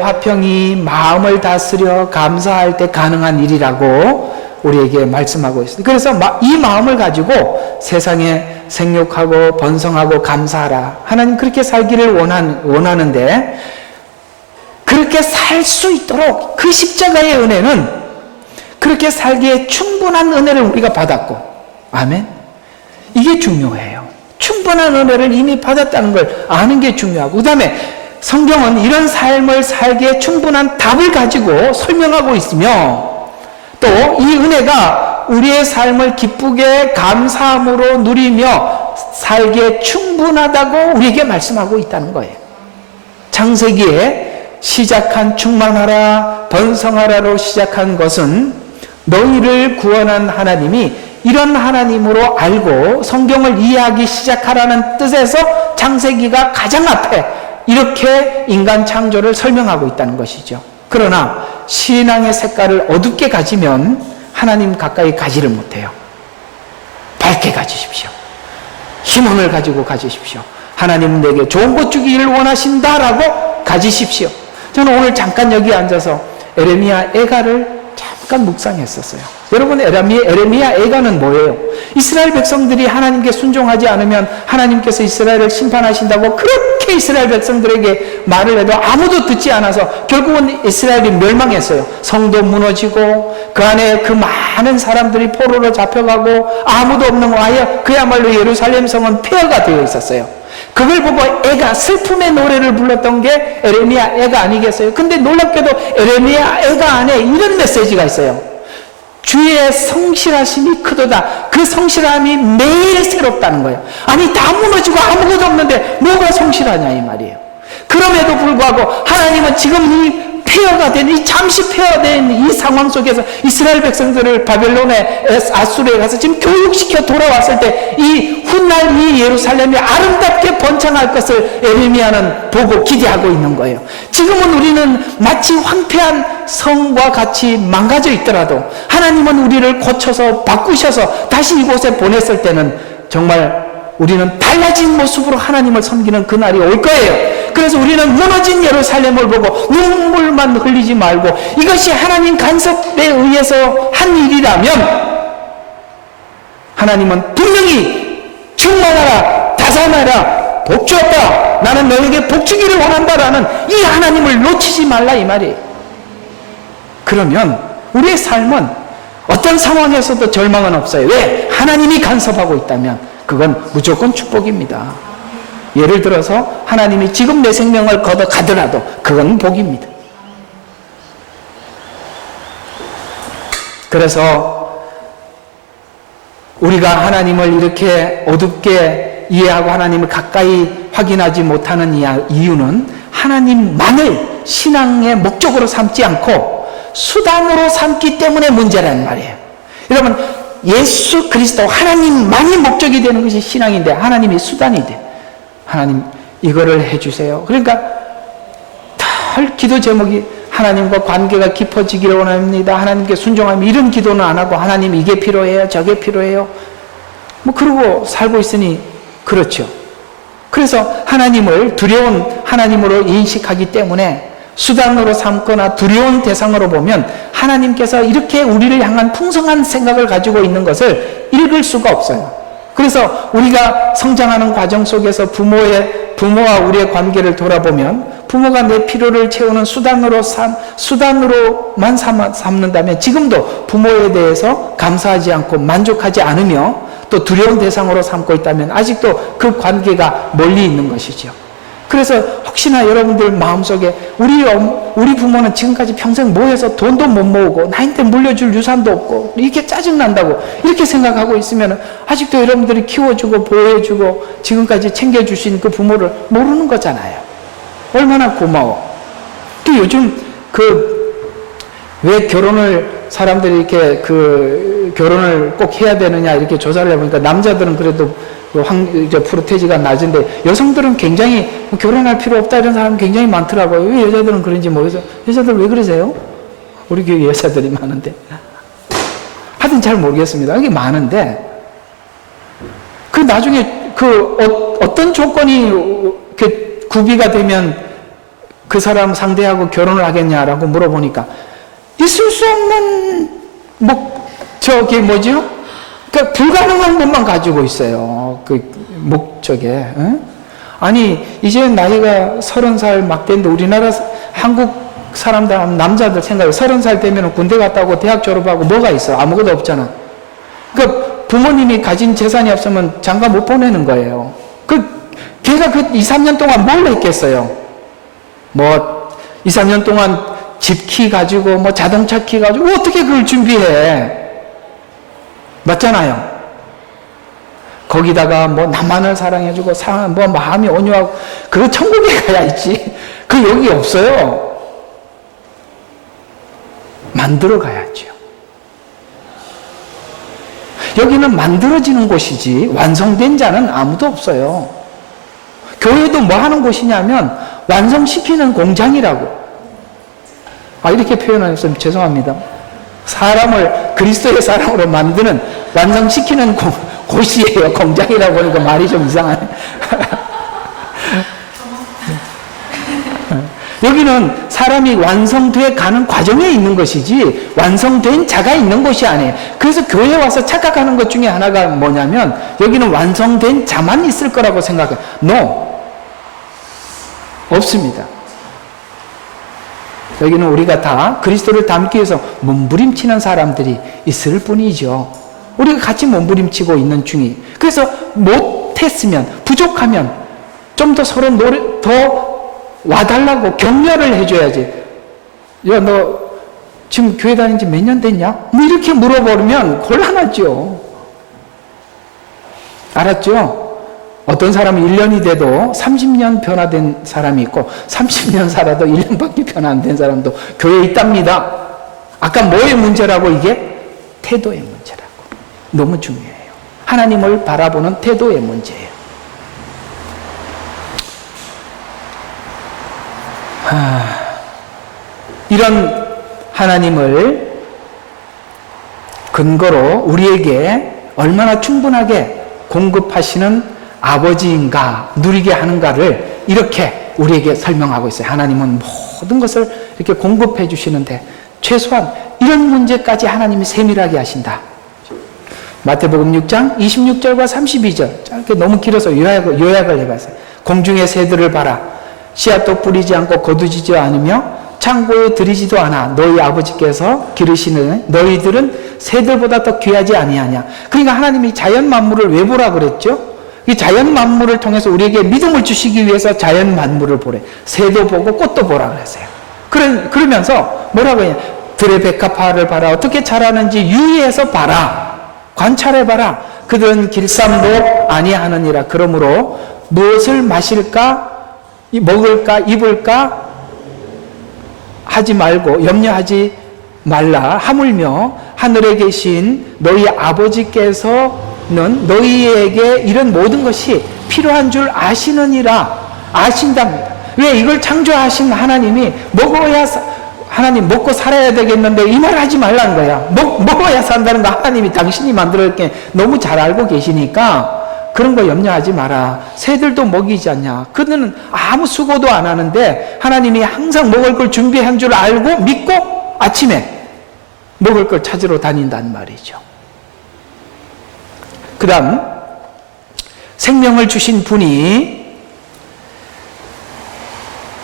화평이 마음을 다스려 감사할 때 가능한 일이라고 우리에게 말씀하고 있습니다. 그래서 이 마음을 가지고 세상에 생육하고 번성하고 감사하라. 하나님 그렇게 살기를 원하는데 그렇게 살 수 있도록 그 십자가의 은혜는 그렇게 살기에 충분한 은혜를 우리가 받았고, 아멘? 이게 중요해요. 충분한 은혜를 이미 받았다는 걸 아는 게 중요하고, 그 다음에 성경은 이런 삶을 살기에 충분한 답을 가지고 설명하고 있으며 또 이 은혜가 우리의 삶을 기쁘게 감사함으로 누리며 살기에 충분하다고 우리에게 말씀하고 있다는 거예요. 창세기에 시작한 충만하라 번성하라로 시작한 것은 너희를 구원한 하나님이 이런 하나님으로 알고 성경을 이해하기 시작하라는 뜻에서 창세기가 가장 앞에 이렇게 인간 창조를 설명하고 있다는 것이죠. 그러나 신앙의 색깔을 어둡게 가지면 하나님 가까이 가지를 못해요. 밝게 가지십시오. 희망을 가지고 가지십시오. 하나님은 내게 좋은 것 주기를 원하신다라고 가지십시오. 저는 오늘 잠깐 여기 앉아서 에레미야 애가를 잠깐 묵상했었어요. 여러분, 에레미야 애가는 뭐예요? 이스라엘 백성들이 하나님께 순종하지 않으면 하나님께서 이스라엘을 심판하신다고 그렇게 이스라엘 백성들에게 말을 해도 아무도 듣지 않아서 결국은 이스라엘이 멸망했어요. 성도 무너지고 그 안에 그 많은 사람들이 포로로 잡혀가고 아무도 없는 와야 그야말로 예루살렘 성은 폐허가 되어 있었어요. 그걸 보고 애가 슬픔의 노래를 불렀던 게 에레미야 애가 아니겠어요? 근데 놀랍게도 에레미야 애가 안에 이런 메시지가 있어요. 주의 성실하심이 크도다. 그 성실함이 매일 새롭다는 거예요. 아니, 다 무너지고 아무것도 없는데 뭐가 성실하냐 이 말이에요. 그럼에도 불구하고 하나님은 지금 이 폐허가 된, 이 잠시 폐허된 이 상황 속에서 이스라엘 백성들을 바벨론에 아수르에 가서 지금 교육시켜 돌아왔을 때 이 훗날 이 예루살렘이 아름답게 번창할 것을 에레미야는 보고 기대하고 있는 거예요. 지금은 우리는 마치 황폐한 성과 같이 망가져 있더라도 하나님은 우리를 고쳐서 바꾸셔서 다시 이곳에 보냈을 때는 정말 우리는 달라진 모습으로 하나님을 섬기는 그날이 올 거예요. 그래서 우리는 무너진 예루살렘을 보고 눈물만 흘리지 말고 이것이 하나님 간섭에 의해서 한 일이라면 하나님은 분명히 충만하라, 다산하라, 복 주었다, 나는 너에게 복 주기를 원한다라는 이 하나님을 놓치지 말라 이 말이에요. 그러면 우리의 삶은 어떤 상황에서도 절망은 없어요. 왜? 하나님이 간섭하고 있다면 그건 무조건 축복입니다. 예를 들어서 하나님이 지금 내 생명을 걷어가더라도 그건 복입니다. 그래서 우리가 하나님을 이렇게 어둡게 이해하고 하나님을 가까이 확인하지 못하는 이유는 하나님만을 신앙의 목적으로 삼지 않고 수단으로 삼기 때문에 문제라는 말이에요. 여러분, 예수 그리스도 하나님만이 목적이 되는 것이 신앙인데 하나님이 수단이 돼. 하나님 이거를 해주세요. 그러니까 늘 기도 제목이 하나님과 관계가 깊어지기를 원합니다. 하나님께 순종하면 이런 기도는 안 하고 하나님 이게 필요해요, 저게 필요해요. 뭐 그러고 살고 있으니 그렇죠. 그래서 하나님을 두려운 하나님으로 인식하기 때문에 수단으로 삼거나 두려운 대상으로 보면 하나님께서 이렇게 우리를 향한 풍성한 생각을 가지고 있는 것을 읽을 수가 없어요. 그래서 우리가 성장하는 과정 속에서 부모와 우리의 관계를 돌아보면 부모가 내 필요를 채우는 수단으로만 삼는다면 지금도 부모에 대해서 감사하지 않고 만족하지 않으며 또 두려운 대상으로 삼고 있다면 아직도 그 관계가 멀리 있는 것이죠. 그래서 혹시나 여러분들 마음속에 우리 부모는 지금까지 평생 뭐 해서 돈도 못 모으고 나한테 물려줄 유산도 없고 이렇게 짜증난다고 이렇게 생각하고 있으면 아직도 여러분들이 키워주고 보호해주고 지금까지 챙겨주신 그 부모를 모르는 거잖아요. 얼마나 고마워. 또 요즘 왜 결혼을 사람들이 이렇게 결혼을 꼭 해야 되느냐 이렇게 조사를 해보니까 남자들은 그래도 프로테지가 낮은데 여성들은 굉장히 결혼할 필요 없다 이런 사람 굉장히 많더라고요. 왜 여자들은 그런지 모르겠어요. 여자들 왜 그러세요? 우리 교회 여자들이 많은데. 하여튼 잘 모르겠습니다. 이게 많은데 나중에 어떤 조건이 구비가 되면 그 사람 상대하고 결혼을 하겠냐라고 물어보니까 있을 수 없는 그러니까 불가능한 것만 가지고 있어요. 그 목적에. 응? 아니 이제 나이가 30살 막 됐는데 우리나라 한국 사람들 남자들 생각해 30살 되면 군대 갔다 오고 대학 졸업하고 뭐가 있어? 아무것도 없잖아. 그러니까 부모님이 가진 재산이 없으면 장가 못 보내는 거예요. 걔가 2, 3년 동안 뭘 했겠어요? 2, 3년 동안 집 키 가지고 자동차 키 가지고 어떻게 그걸 준비해? 맞잖아요. 거기다가 나만을 사랑해주고 마음이 온유하고 그거 천국에 가야 있지. 여기 없어요. 만들어 가야죠. 여기는 만들어지는 곳이지 완성된 자는 아무도 없어요. 교회도 뭐 하는 곳이냐면 완성시키는 공장이라고. 이렇게 표현하셨으면 죄송합니다. 사람을 그리스도의 사람으로 만드는 완성시키는 곳이에요. 공장이라고 하니까 말이 좀 이상하네. 여기는 사람이 완성돼 가는 과정에 있는 것이지 완성된 자가 있는 곳이 아니에요. 그래서 교회에 와서 착각하는 것 중에 하나가 뭐냐면 여기는 완성된 자만 있을 거라고 생각해요. No. 없습니다. 여기는 우리가 다 그리스도를 닮기 위해서 몸부림치는 사람들이 있을 뿐이죠. 우리가 같이 몸부림치고 있는 중이. 그래서 못했으면, 부족하면 좀 더 서로 더 와달라고 격려를 해줘야지. 야, 너 지금 교회 다닌 지 몇 년 됐냐? 뭐 이렇게 물어보면 곤란하죠. 알았죠? 어떤 사람은 1년이 돼도 30년 변화된 사람이 있고 30년 살아도 1년밖에 변화 안 된 사람도 교회에 있답니다. 아까 뭐의 문제라고? 이게 태도의 문제라고. 너무 중요해요. 하나님을 바라보는 태도의 문제예요. 이런 하나님을 근거로 우리에게 얼마나 충분하게 공급하시는 아버지인가, 누리게 하는가를 이렇게 우리에게 설명하고 있어요. 하나님은 모든 것을 이렇게 공급해 주시는데 최소한 이런 문제까지 하나님이 세밀하게 하신다. 마태복음 6장 26절과 32절, 짧게 너무 길어서 요약을 해봤어요. 공중의 새들을 봐라. 씨앗도 뿌리지 않고 거두지도 않으며 창고에 들이지도 않아. 너희 아버지께서 기르시는 너희들은 새들보다 더 귀하지 아니하냐. 그러니까 하나님이 자연 만물을 왜 보라 그랬죠? 이 자연 만물을 통해서 우리에게 믿음을 주시기 위해서 자연 만물을 보래. 새도 보고 꽃도 보라 그랬어요. 그러면서 뭐라고 해요? 들의 백합화를 봐라. 어떻게 자라는지 유의해서 봐라. 관찰해 봐라. 그들은 길쌈도 아니하느니라. 그러므로 무엇을 마실까, 먹을까, 입을까 하지 말고 염려하지 말라. 하물며 하늘에 계신 너희 아버지께서는 너희에게 이런 모든 것이 필요한 줄 아시느니라. 아신답니다. 왜? 이걸 창조하신 하나님이 하나님 먹고 살아야 되겠는데 이 말 하지 말라는 거야. 먹어야 산다는 거 하나님이 당신이 만들었기에 너무 잘 알고 계시니까 그런 거 염려하지 마라. 새들도 먹이지 않냐. 그들은 아무 수고도 안 하는데 하나님이 항상 먹을 걸 준비한 줄 알고 믿고 아침에 먹을 걸 찾으러 다닌다는 말이죠. 그 다음 생명을 주신 분이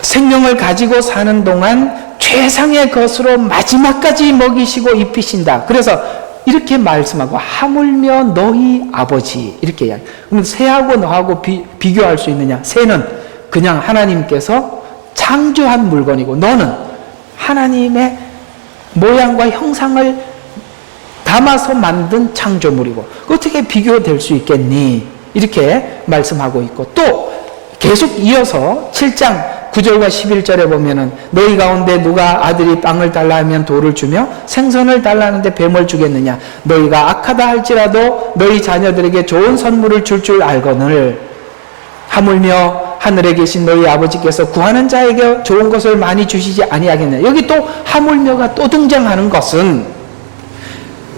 생명을 가지고 사는 동안 최상의 것으로 마지막까지 먹이시고 입히신다. 그래서 이렇게 말씀하고 하물며 너희 아버지 이렇게 이야기. 그럼 새하고 너하고 비교할 수 있느냐? 새는 그냥 하나님께서 창조한 물건이고 너는 하나님의 모양과 형상을 담아서 만든 창조물이고 어떻게 비교될 수 있겠니? 이렇게 말씀하고 있고 또 계속 이어서 7장 9절과 11절에 보면은 너희 가운데 누가 아들이 빵을 달라 하면 돌을 주며 생선을 달라 하는데 뱀을 주겠느냐. 너희가 악하다 할지라도 너희 자녀들에게 좋은 선물을 줄 알거늘 하물며 하늘에 계신 너희 아버지께서 구하는 자에게 좋은 것을 많이 주시지 아니하겠느냐. 여기 또 하물며가 또 등장하는 것은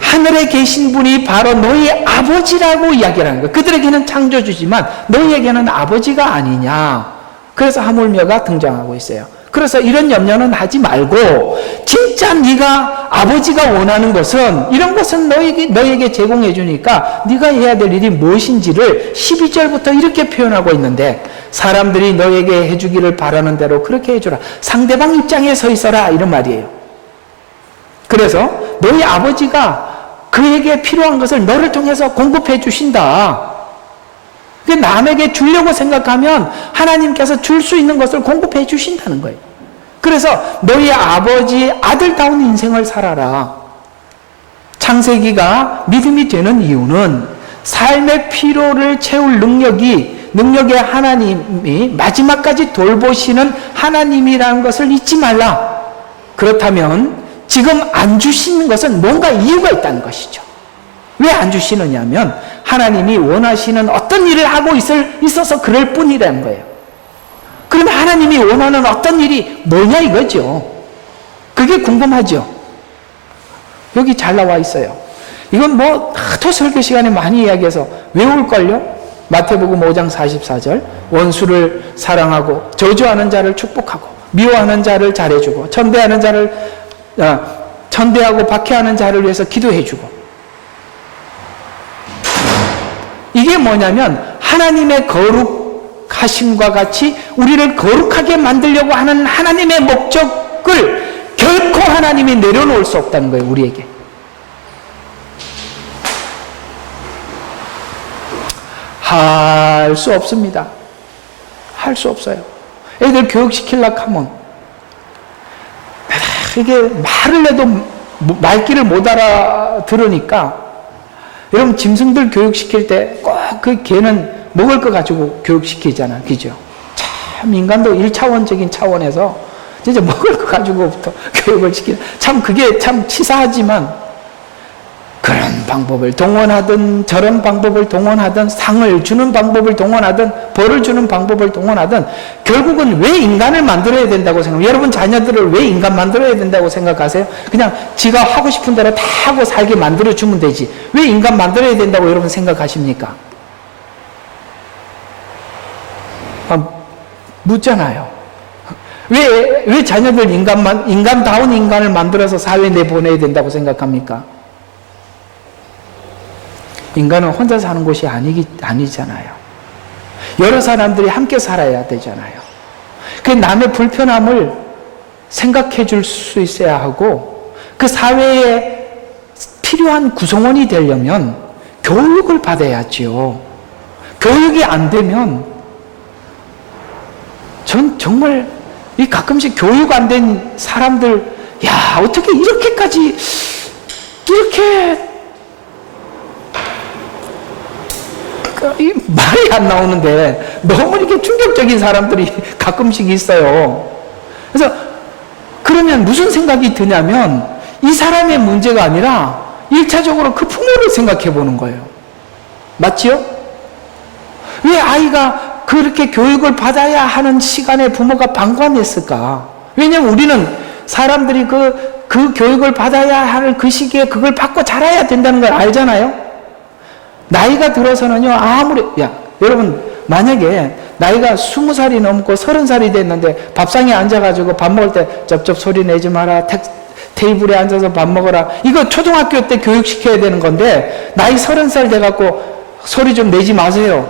하늘에 계신 분이 바로 너희 아버지라고 이야기를 하는 거예요. 그들에게는 창조주지만 너희에게는 아버지가 아니냐. 그래서 하물며가 등장하고 있어요. 그래서 이런 염려는 하지 말고 진짜 네가 아버지가 원하는 것은 이런 것은 너에게 제공해 주니까 네가 해야 될 일이 무엇인지를 12절부터 이렇게 표현하고 있는데 사람들이 너에게 해주기를 바라는 대로 그렇게 해주라. 상대방 입장에 서 있어라 이런 말이에요. 그래서 너희 아버지가 그에게 필요한 것을 너를 통해서 공급해 주신다. 남에게 주려고 생각하면 하나님께서 줄 수 있는 것을 공급해 주신다는 거예요. 그래서 너희 아버지 아들다운 인생을 살아라. 창세기가 믿음이 되는 이유는 삶의 피로를 채울 능력의 하나님이 마지막까지 돌보시는 하나님이라는 것을 잊지 말라. 그렇다면 지금 안 주시는 것은 뭔가 이유가 있다는 것이죠. 왜 안 주시느냐면 하나님이 원하시는 어떤 일을 하고 있어서 그럴 뿐이라는 거예요. 그러면 하나님이 원하는 어떤 일이 뭐냐 이거죠. 그게 궁금하죠. 여기 잘 나와 있어요. 이건 하도 설교 시간에 많이 이야기해서 외울걸요. 마태복음 5장 44절 원수를 사랑하고 저주하는 자를 축복하고 미워하는 자를 잘해주고 천대하는 자를 천대하고 박해하는 자를 위해서 기도해주고. 이게 뭐냐면 하나님의 거룩하심과 같이 우리를 거룩하게 만들려고 하는 하나님의 목적을 결코 하나님이 내려놓을 수 없다는 거예요, 우리에게. 할 수 없습니다. 할 수 없어요. 애들 교육시키려고 하면 이게 말을 해도 말귀를 못 알아들으니까, 여러분 짐승들 교육시킬 때 꼭 그 개는 먹을 거 가지고 교육시키잖아, 그죠? 참 인간도 1차원적인 차원에서 진짜 먹을 거 가지고부터 교육을 시키는, 참 그게 참 치사하지만 그런 방법을 동원하든 저런 방법을 동원하든 상을 주는 방법을 동원하든 벌을 주는 방법을 동원하든 결국은 왜 인간을 만들어야 된다고 생각해요? 여러분 자녀들을 왜 인간 만들어야 된다고 생각하세요? 그냥 지가 하고 싶은 대로 다 하고 살게 만들어주면 되지 왜 인간 만들어야 된다고 여러분 생각하십니까? 묻잖아요. 왜 자녀들 인간다운 인간을 만들어서 사회에 내보내야 된다고 생각합니까? 인간은 혼자 사는 곳이 아니잖아요. 여러 사람들이 함께 살아야 되잖아요. 그 남의 불편함을 생각해 줄 수 있어야 하고, 그 사회에 필요한 구성원이 되려면 교육을 받아야지요. 교육이 안 되면, 전 정말 가끔씩 교육 안 된 사람들, 야, 어떻게 이렇게까지, 이렇게, 말이 안 나오는데 너무 이렇게 충격적인 사람들이 가끔씩 있어요. 그래서 그러면 무슨 생각이 드냐면 이 사람의 문제가 아니라 1차적으로 그 부모를 생각해 보는 거예요. 맞지요? 왜 아이가 그렇게 교육을 받아야 하는 시간에 부모가 방관했을까? 왜냐하면 우리는 사람들이 그 교육을 받아야 할 그 시기에 그걸 받고 자라야 된다는 걸 알잖아요. 나이가 들어서는요, 여러분, 만약에 나이가 20살이 넘고 30살이 됐는데 밥상에 앉아가지고 밥 먹을 때 쩝쩝 소리 내지 마라, 테이블에 앉아서 밥 먹어라. 이거 초등학교 때 교육시켜야 되는 건데, 나이 30살 돼갖고 소리 좀 내지 마세요.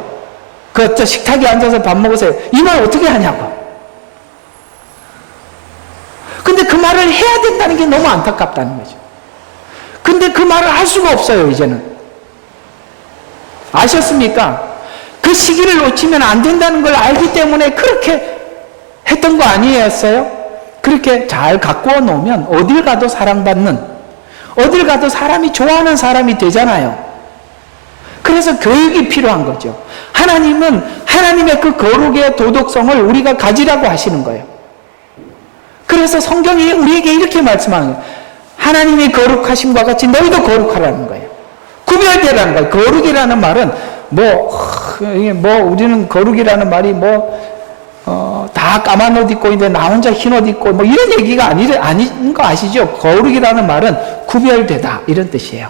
식탁에 앉아서 밥 먹으세요. 이 말 어떻게 하냐고. 근데 그 말을 해야 된다는 게 너무 안타깝다는 거죠. 근데 그 말을 할 수가 없어요, 이제는. 아셨습니까? 그 시기를 놓치면 안 된다는 걸 알기 때문에 그렇게 했던 거 아니었어요? 그렇게 잘 가꾸어 놓으면 어딜 가도 사랑받는, 어딜 가도 사람이 좋아하는 사람이 되잖아요. 그래서 교육이 필요한 거죠. 하나님은 하나님의 그 거룩의 도덕성을 우리가 가지라고 하시는 거예요. 그래서 성경이 우리에게 이렇게 말씀하는 거예요. 하나님이 거룩하심과 같이 너희도 거룩하라는 거예요. 구별되라는 거예요. 거룩이라는 말은 우리는 거룩이라는 말이 다 까만 옷 입고 있는데 나 혼자 흰 옷 입고 이런 얘기가 아닌 거 아시죠? 거룩이라는 말은 구별되다 이런 뜻이에요.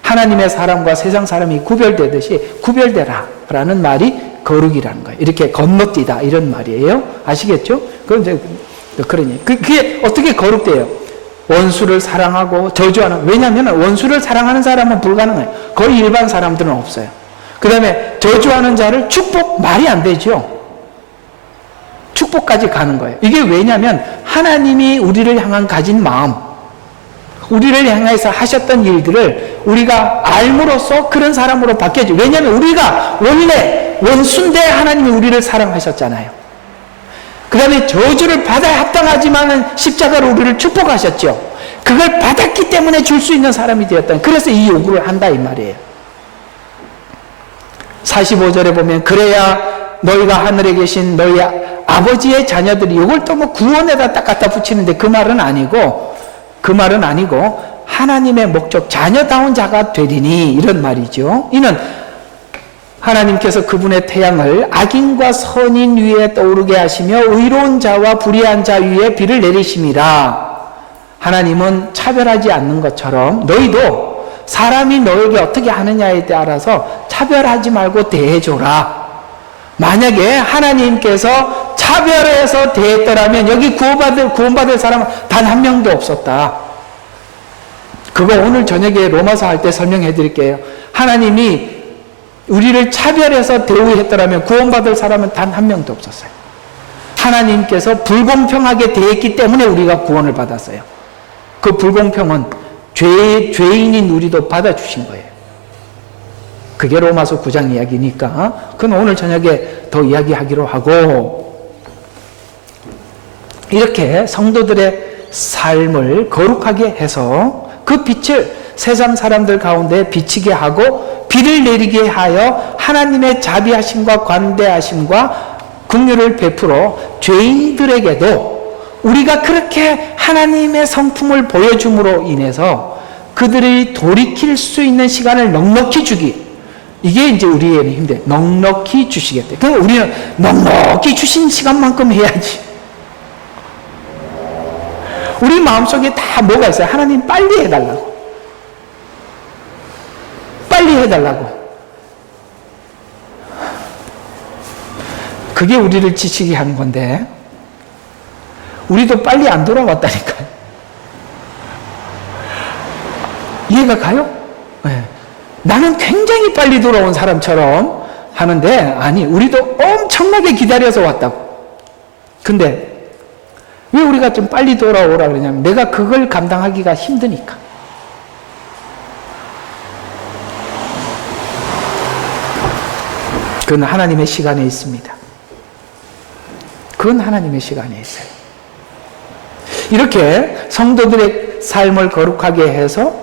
하나님의 사람과 세상 사람이 구별되듯이 구별되라 라는 말이 거룩이라는 거예요. 이렇게 건너뛰다 이런 말이에요. 아시겠죠? 그러니 그게 어떻게 거룩돼요? 원수를 사랑하고 저주하는, 왜냐하면 원수를 사랑하는 사람은 불가능해요. 거의 일반 사람들은 없어요. 그 다음에 저주하는 자를 말이 안 되죠. 축복까지 가는 거예요. 이게 왜냐하면 하나님이 우리를 향한 가진 마음, 우리를 향해서 하셨던 일들을 우리가 알므로써 그런 사람으로 바뀌어져. 왜냐하면 우리가 원래 원수인데 하나님이 우리를 사랑하셨잖아요. 그 다음에 저주를 받아야 합당하지만은 십자가로 우리를 축복하셨죠. 그걸 받았기 때문에 줄 수 있는 사람이 되었다. 그래서 이 요구를 한다 이 말이에요. 45절에 보면 그래야 너희가 하늘에 계신 너희 아버지의 자녀들이, 이걸 또 구원에다 딱 갖다 붙이는데 그 말은 아니고 하나님의 목적 자녀다운 자가 되리니 이런 말이죠. 이는 하나님께서 그분의 태양을 악인과 선인 위에 떠오르게 하시며 의로운 자와 불의한 자 위에 비를 내리심이라. 하나님은 차별하지 않는 것처럼 너희도 사람이 너에게 어떻게 하느냐에 따라서 차별하지 말고 대해줘라. 만약에 하나님께서 차별해서 대했더라면 여기 구원받을 사람은 단 한 명도 없었다. 그거 오늘 저녁에 로마서 할 때 설명해 드릴게요. 하나님이 우리를 차별해서 대우했더라면 구원받을 사람은 단 한 명도 없었어요. 하나님께서 불공평하게 대했기 때문에 우리가 구원을 받았어요. 그 불공평은 죄인인 우리도 받아주신 거예요. 그게 로마서 9장 이야기니까 그건 오늘 저녁에 더 이야기하기로 하고, 이렇게 성도들의 삶을 거룩하게 해서 그 빛을 세상 사람들 가운데 비치게 하고 비를 내리게 하여 하나님의 자비하심과 관대하심과 긍휼을 베풀어 죄인들에게도 우리가 그렇게 하나님의 성품을 보여줌으로 인해서 그들이 돌이킬 수 있는 시간을 넉넉히 주기, 이게 이제 우리에게는 힘들어요. 넉넉히 주시겠대. 그러니까 우리는 넉넉히 주신 시간만큼 해야지. 우리 마음속에 다 뭐가 있어요? 하나님 빨리 해달라고. 빨리 해달라고. 그게 우리를 지치게 하는 건데, 우리도 빨리 안 돌아왔다니까요. 이해가 가요? 네. 나는 굉장히 빨리 돌아온 사람처럼 하는데, 아니, 우리도 엄청나게 기다려서 왔다고. 근데 왜 우리가 좀 빨리 돌아오라 그러냐면 내가 그걸 감당하기가 힘드니까. 그건 하나님의 시간에 있습니다. 그건 하나님의 시간에 있어요. 이렇게 성도들의 삶을 거룩하게 해서,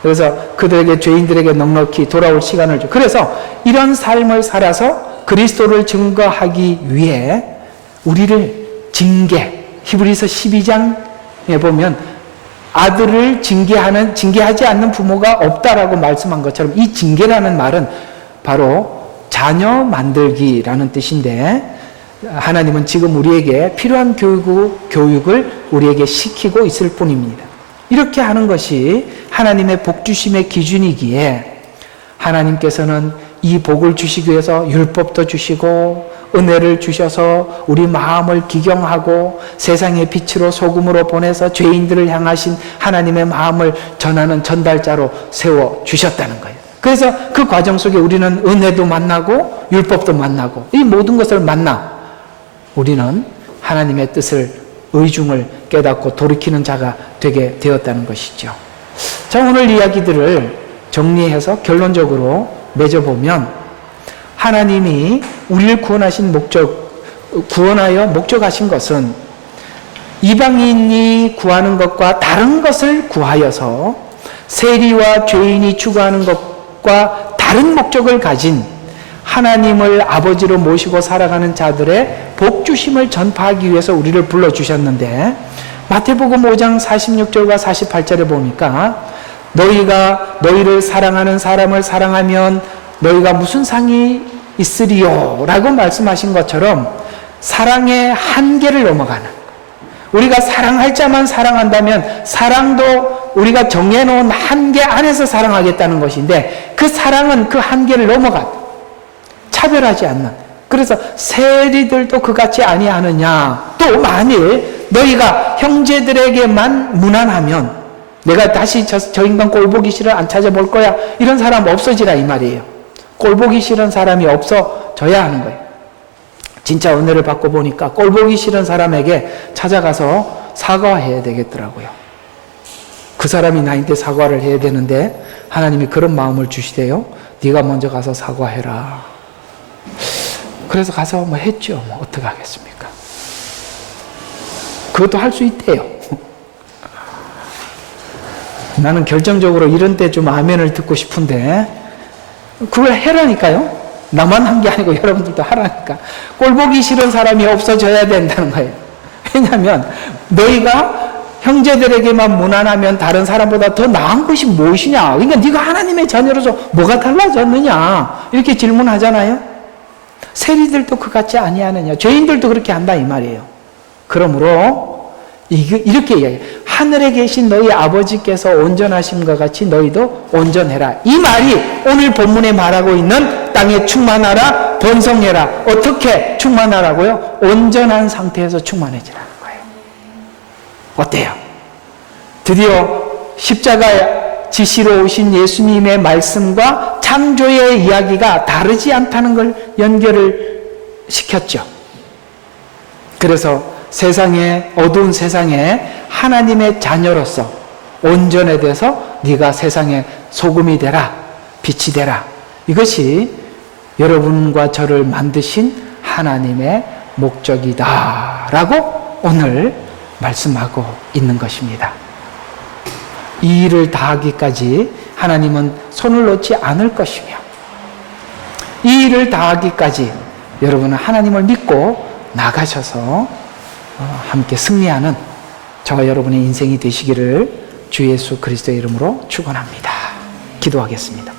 그래서 그들에게, 죄인들에게 넉넉히 돌아올 시간을 줘. 그래서 이런 삶을 살아서 그리스도를 증거하기 위해 우리를 히브리서 12장에 보면 아들을 징계하지 않는 부모가 없다라고 말씀한 것처럼 이 징계라는 말은 바로 자녀 만들기라는 뜻인데, 하나님은 지금 우리에게 필요한 교육을 우리에게 시키고 있을 뿐입니다. 이렇게 하는 것이 하나님의 복 주심의 기준이기에 하나님께서는 이 복을 주시기 위해서 율법도 주시고 은혜를 주셔서 우리 마음을 기경하고 세상의 빛으로 소금으로 보내서 죄인들을 향하신 하나님의 마음을 전하는 전달자로 세워 주셨다는 거예요. 그래서 그 과정 속에 우리는 은혜도 만나고 율법도 만나고 이 모든 것을 만나 우리는 하나님의 뜻을, 의중을 깨닫고 돌이키는 자가 되게 되었다는 것이죠. 자, 오늘 이야기들을 정리해서 결론적으로 맺어보면, 하나님이 우리를 구원하여 목적하신 것은 이방인이 구하는 것과 다른 것을 구하여서 세리와 죄인이 추구하는 것과 다른 목적을 가진 하나님을 아버지로 모시고 살아가는 자들의 복주심을 전파하기 위해서 우리를 불러주셨는데, 마태복음 5장 46절과 48절에 보니까 너희가 너희를 사랑하는 사람을 사랑하면 너희가 무슨 상이 있으리요? 라고 말씀하신 것처럼 사랑의 한계를 넘어가는, 우리가 사랑할 자만 사랑한다면 사랑도 우리가 정해놓은 한계 안에서 사랑하겠다는 것인데, 그 사랑은 그 한계를 넘어가 차별하지 않는, 그래서 세리들도 그같이 아니하느냐. 또 만일 너희가 형제들에게만 무난하면 내가 다시 저 인간 꼴보기 싫어 안 찾아볼 거야, 이런 사람 없어지라 이 말이에요. 꼴보기 싫은 사람이 없어져야 하는 거예요. 진짜 은혜를 받고 보니까 꼴보기 싫은 사람에게 찾아가서 사과해야 되겠더라고요. 그 사람이 나한테 사과를 해야 되는데 하나님이 그런 마음을 주시대요. 네가 먼저 가서 사과해라. 그래서 가서 뭐 했죠. 뭐 어떻게 하겠습니까? 그것도 할 수 있대요. 나는 결정적으로 이런 때 좀 아멘을 듣고 싶은데 그걸 해라니까요. 나만 한 게 아니고 여러분들도 하라니까. 꼴보기 싫은 사람이 없어져야 된다는 거예요. 왜냐하면 너희가 형제들에게만 무난하면 다른 사람보다 더 나은 것이 무엇이냐. 그러니까 네가 하나님의 자녀로서 뭐가 달라졌느냐 이렇게 질문하잖아요. 세리들도 그같이 아니하느냐, 죄인들도 그렇게 한다 이 말이에요. 그러므로 이렇게 이야기해요. 하늘에 계신 너희 아버지께서 온전하심과 같이 너희도 온전해라. 이 말이 오늘 본문에 말하고 있는 땅에 충만하라, 번성해라. 어떻게 충만하라고요? 온전한 상태에서 충만해지라는 거예요. 어때요? 드디어 십자가 지시로 오신 예수님의 말씀과 창조의 이야기가 다르지 않다는 걸 연결을 시켰죠. 그래서 세상에, 어두운 세상에 하나님의 자녀로서 온전해져서 네가 세상의 소금이 되라, 빛이 되라. 이것이 여러분과 저를 만드신 하나님의 목적이다라고 오늘 말씀하고 있는 것입니다. 이 일을 다하기까지 하나님은 손을 놓지 않을 것이며, 이 일을 다하기까지 여러분은 하나님을 믿고 나가셔서 함께 승리하는 저와 여러분의 인생이 되시기를 주 예수 그리스도의 이름으로 축원합니다. 기도하겠습니다.